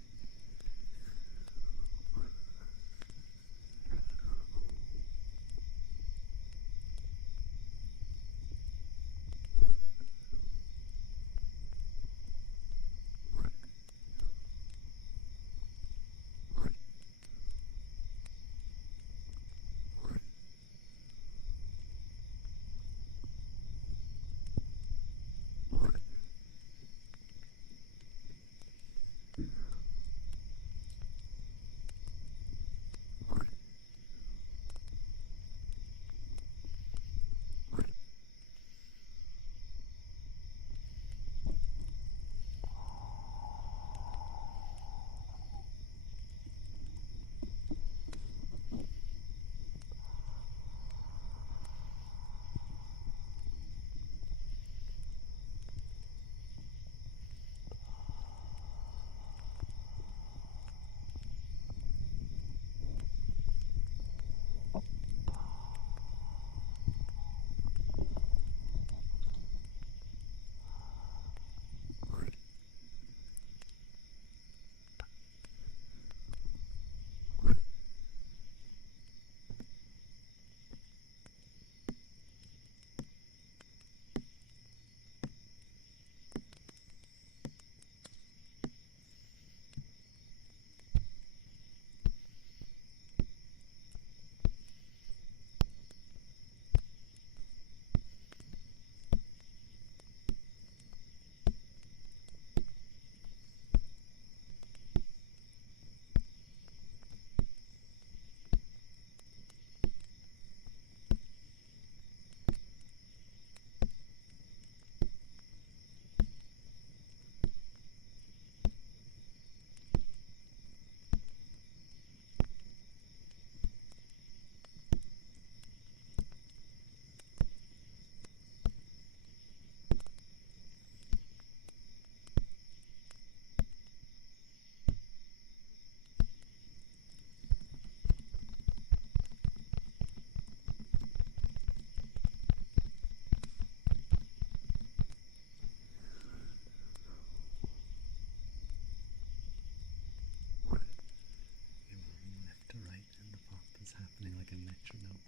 Happening like a metronome.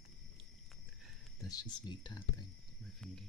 That's just me tapping my fingers.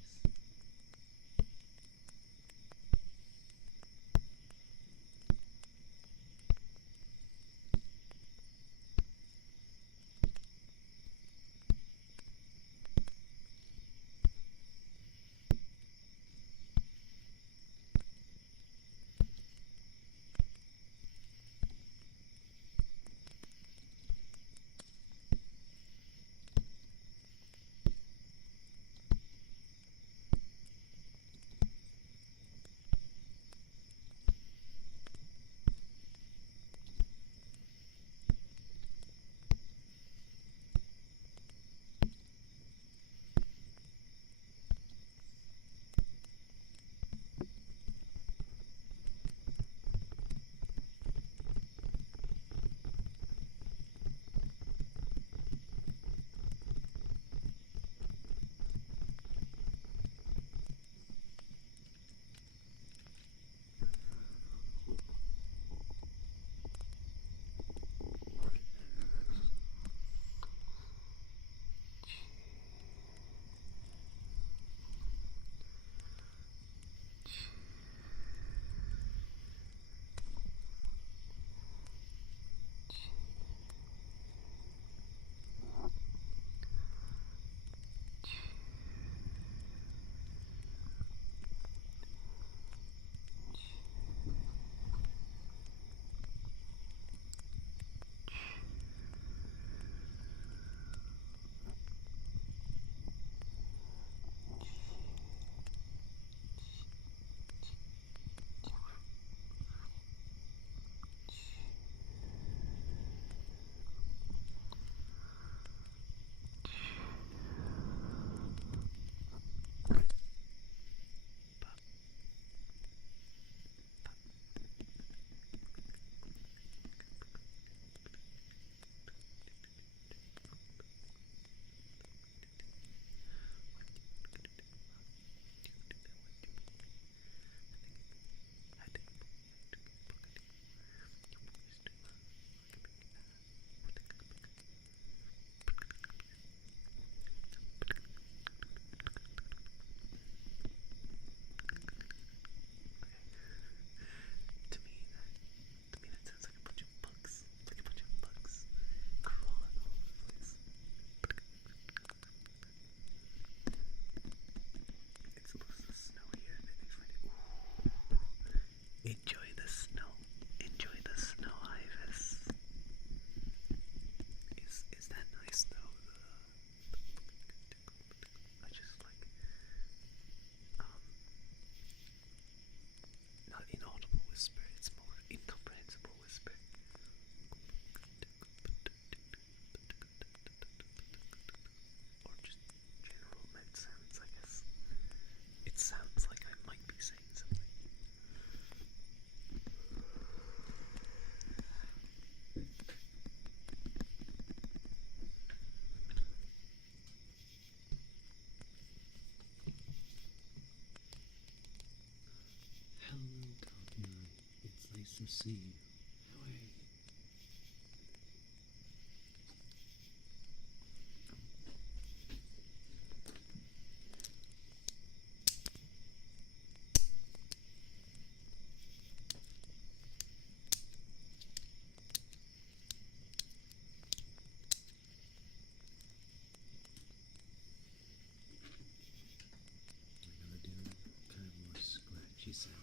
to see you. We're gonna do kind of more scratchy sound.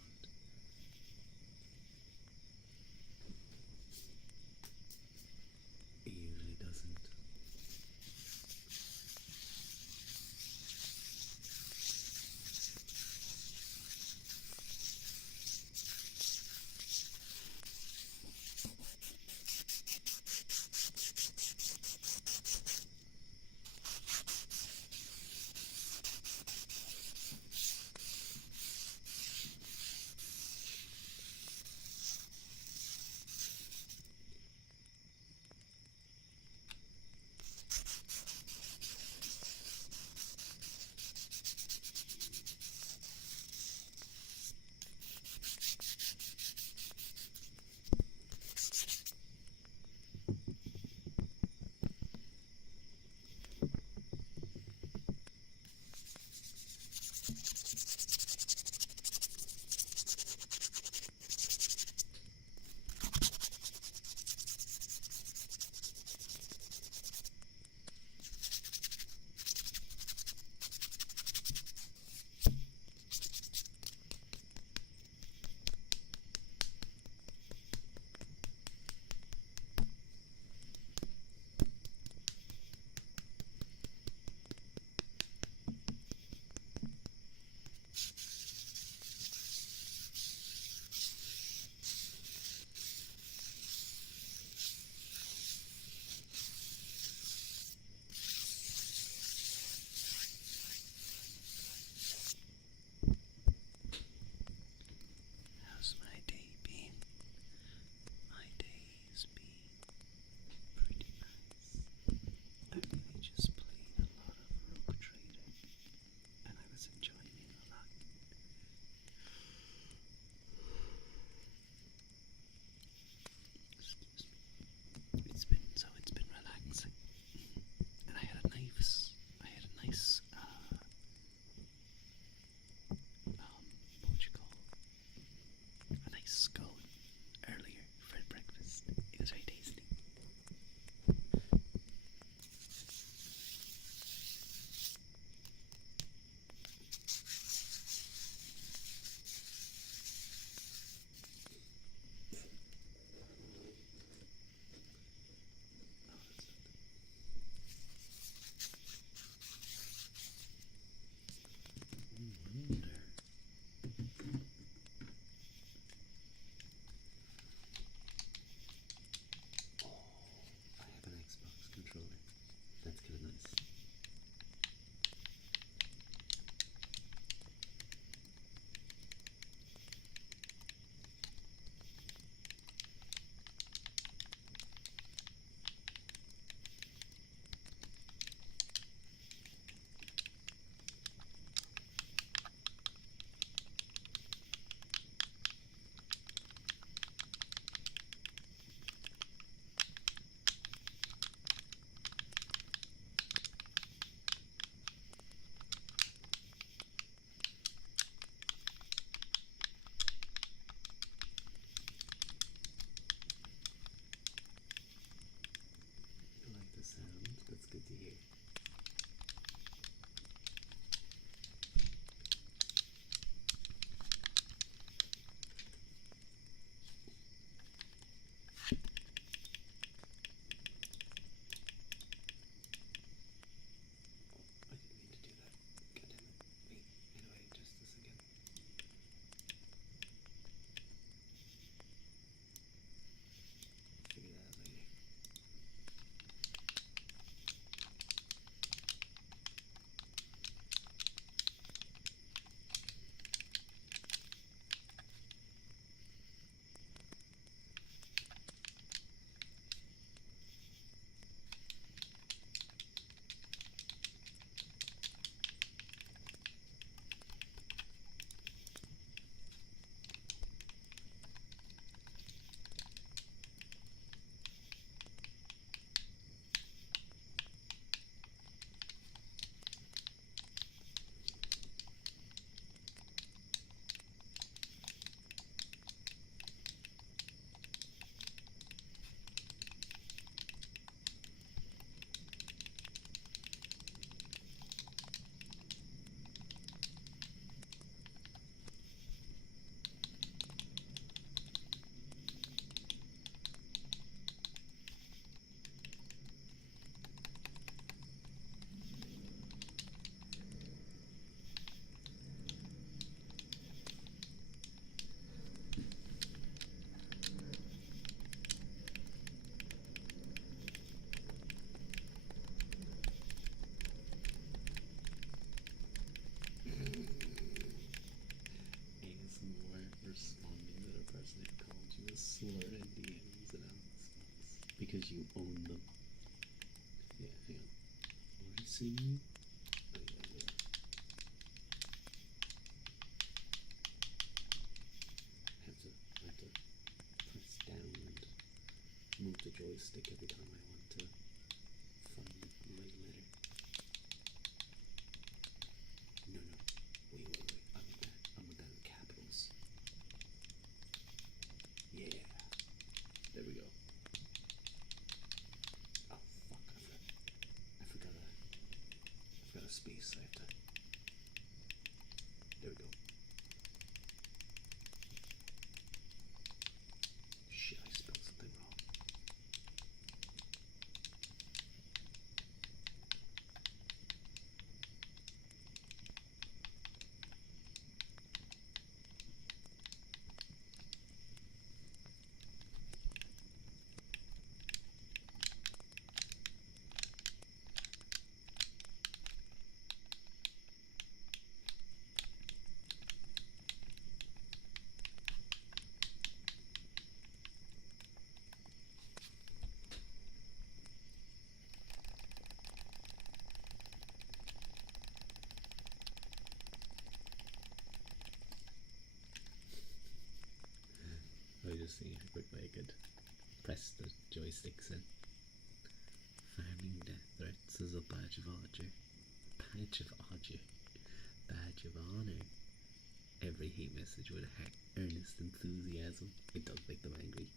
learn the ins and outs because you own them. Yeah, hang on. Are you seeing me? Oh, yeah, yeah. I have to press down and move the joystick every time I want to find my letter. No, no. Wait. I want that in capitals. Yeah. There we go. Oh, fuck. I forgot a space. I have to. There we go. Shit, I spelled something wrong. I was just seeing how quickly I could press the joysticks in. Farming death threats is a badge of honor. Badge of honor. Badge of honor. Every hate message with earnest enthusiasm. It does make them angry.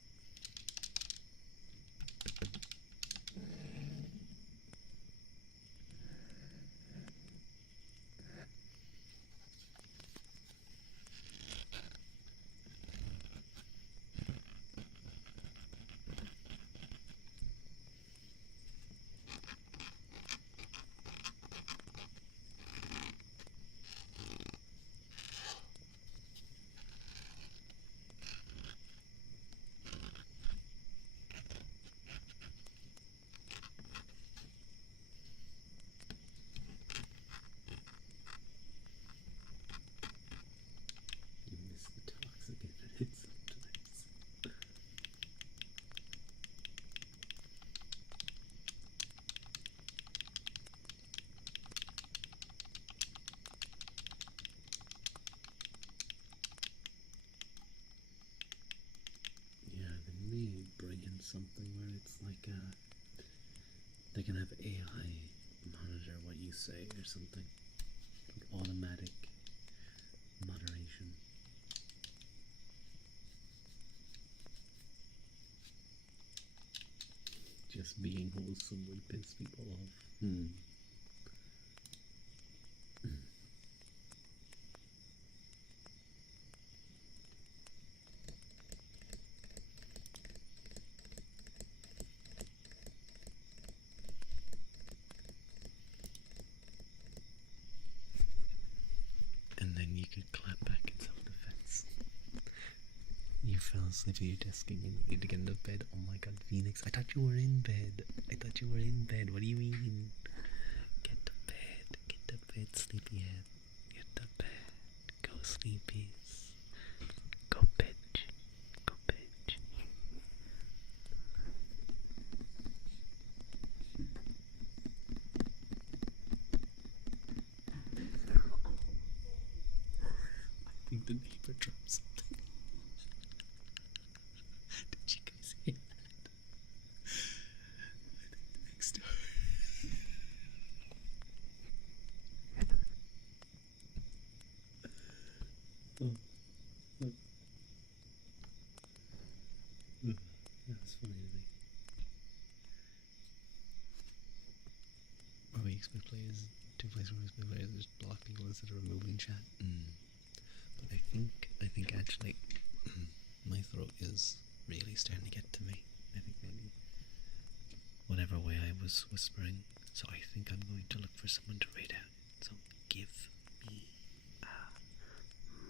Something where it's like they can have AI monitor what you say or something, like automatic moderation. Just being wholesome would piss people off. And then you could clap back in self-defense. You fell asleep at your desk and you need to get into bed. Oh my god, Phoenix, I thought you were in bed. What do you mean? Get to bed, sleepyhead. Get to bed. Go sleepies. Go bitch. Go bitch. I think the neighbor dropped something. Did you guys hear that? I think the next door. That's funny to me. What we expect players to place where we expect players just block people instead of removing chat. But I think actually my throat is really starting to get to me. I think maybe whatever way I was whispering. So I think I'm going to look for someone to read out. So give me a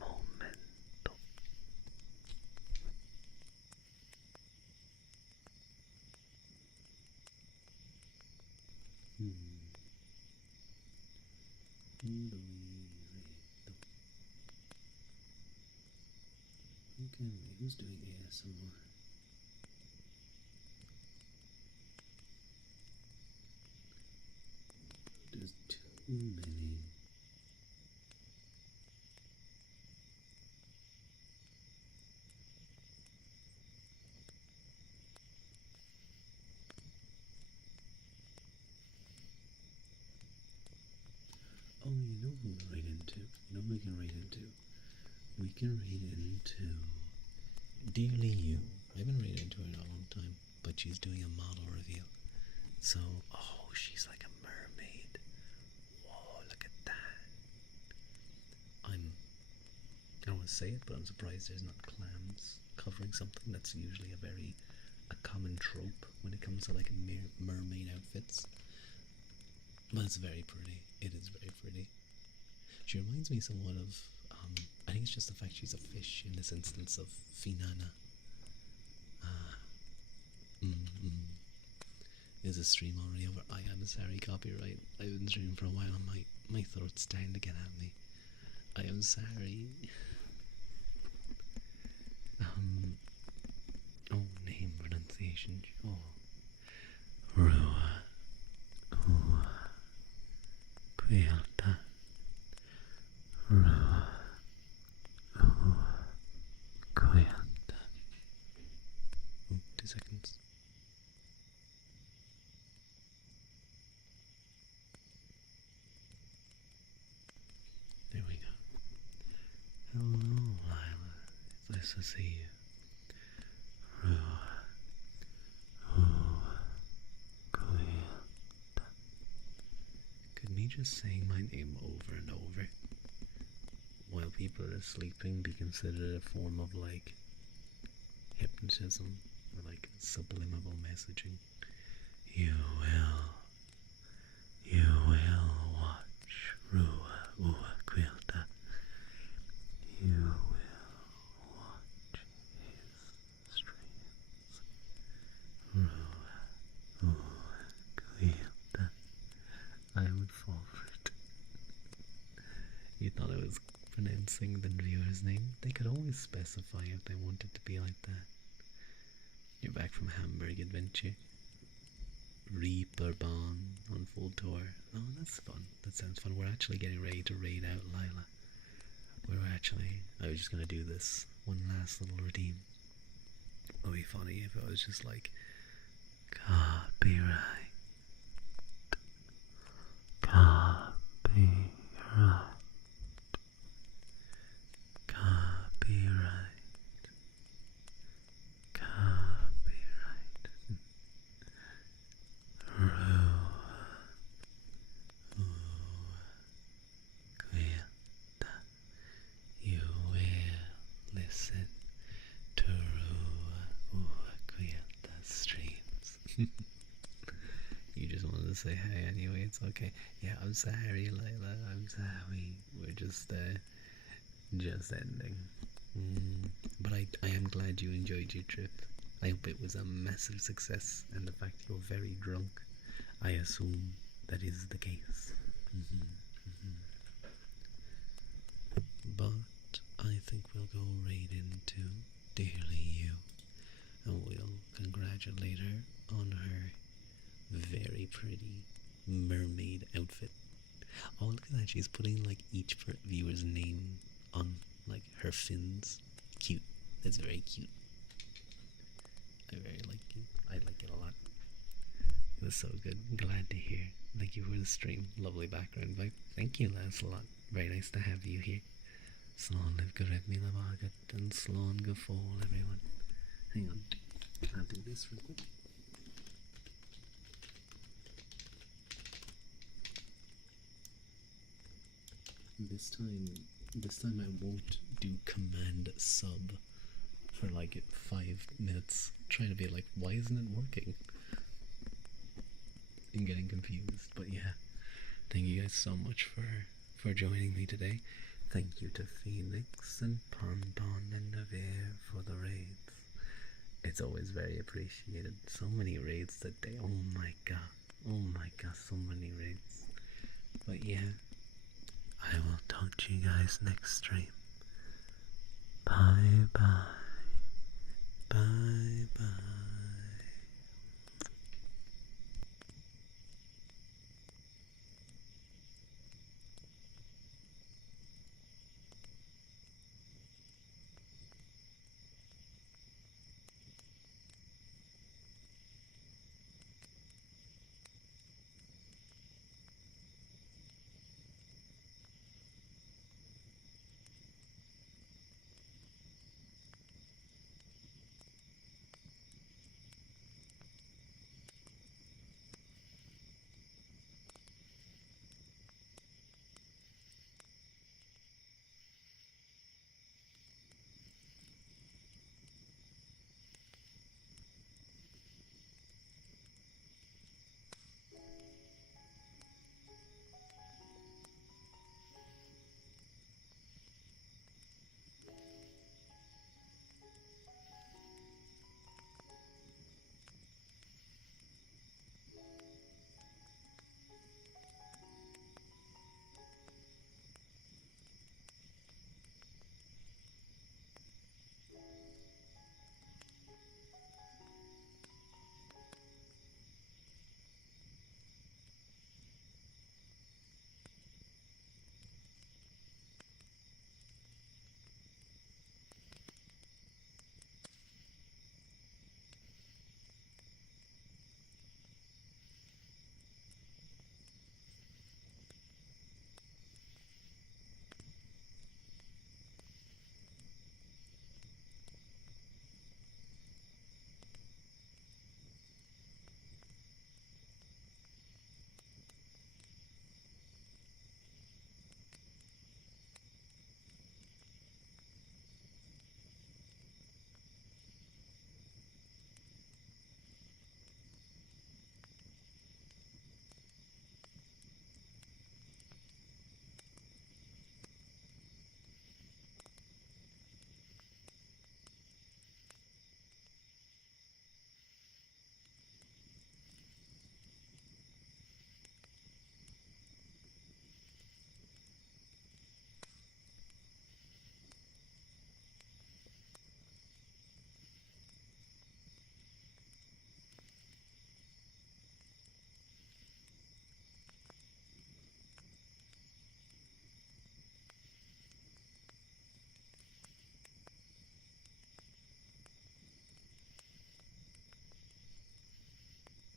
moment. Okay, who's doing ASMR? Benny. Oh, you know who we're right into? You know who we can read into? We can read into Dearly You. I haven't read into her in a long time, but she's doing a model reveal. So, oh, she's like a mermaid. Whoa, look at that. I don't want to say it, but I'm surprised there's not clams covering something that's usually a common trope when it comes to like mermaid outfits. But it's very pretty. It is very pretty. She reminds me somewhat of, I think it's just the fact she's a fish in this instance of Finana. Is a stream already over? I am sorry, copyright. I've been streaming for a while and my throat's starting to get at me. I am sorry. Oh, name pronunciation. Oh. Rua. Ua. Quielta. Rua. Ua. Quielta. Oh, 2 seconds. There we go. Hello, Lila. It's nice to see you. Rua. Ua. Quielta. Could me just saying my name over and over while people are sleeping be considered a form of like hypnotism or like subliminal messaging? You will watch Rua Ua Quilta. You will watch his streams. Rua Ua Quilta. I would fall for it. You thought I was pronouncing the viewer's name? They could always specify if they wanted to be like that. You're back from Hamburg Adventure. Reaper Bond on full tour. Oh, that's fun. That sounds fun. We're actually getting ready to raid out Lila. I was just gonna do this one last little redeem. It would be funny if it was just like, copyright. Copyright. Copyright. Copyright. Rua. Quielta. You will listen to Rua Quielta streams. You just wanted to say hi anyway, it's okay. Yeah, I'm sorry, Layla. I'm sorry. We're just ending. But I am glad you enjoyed your trip. I hope it was a massive success, and the fact you're very drunk, I assume that is the case. But I think we'll go right into Dearly You, and we'll congratulate her on her very pretty mermaid outfit. Oh, look at that. She's putting like each viewer's name on like her fins. Cute. That's very cute. I very like it. I like it a lot. It was so good. Glad to hear. Thank you for the stream. Lovely background vibe. Thank you, Lancelot. Very nice to have you here. Slán live Gareb Mila Vagat and Slán Gafol, everyone. Hang on. I'll do this real quick. This time I won't do command sub for like 5 minutes. Trying to be like, why isn't it working? I'm getting confused, but yeah. Thank you guys so much for joining me today. Thank you to Phoenix and Pondon and Naveer for the raids. It's always very appreciated. So many raids today. Oh my god, so many raids. But yeah, I will talk to you guys next stream. Bye bye.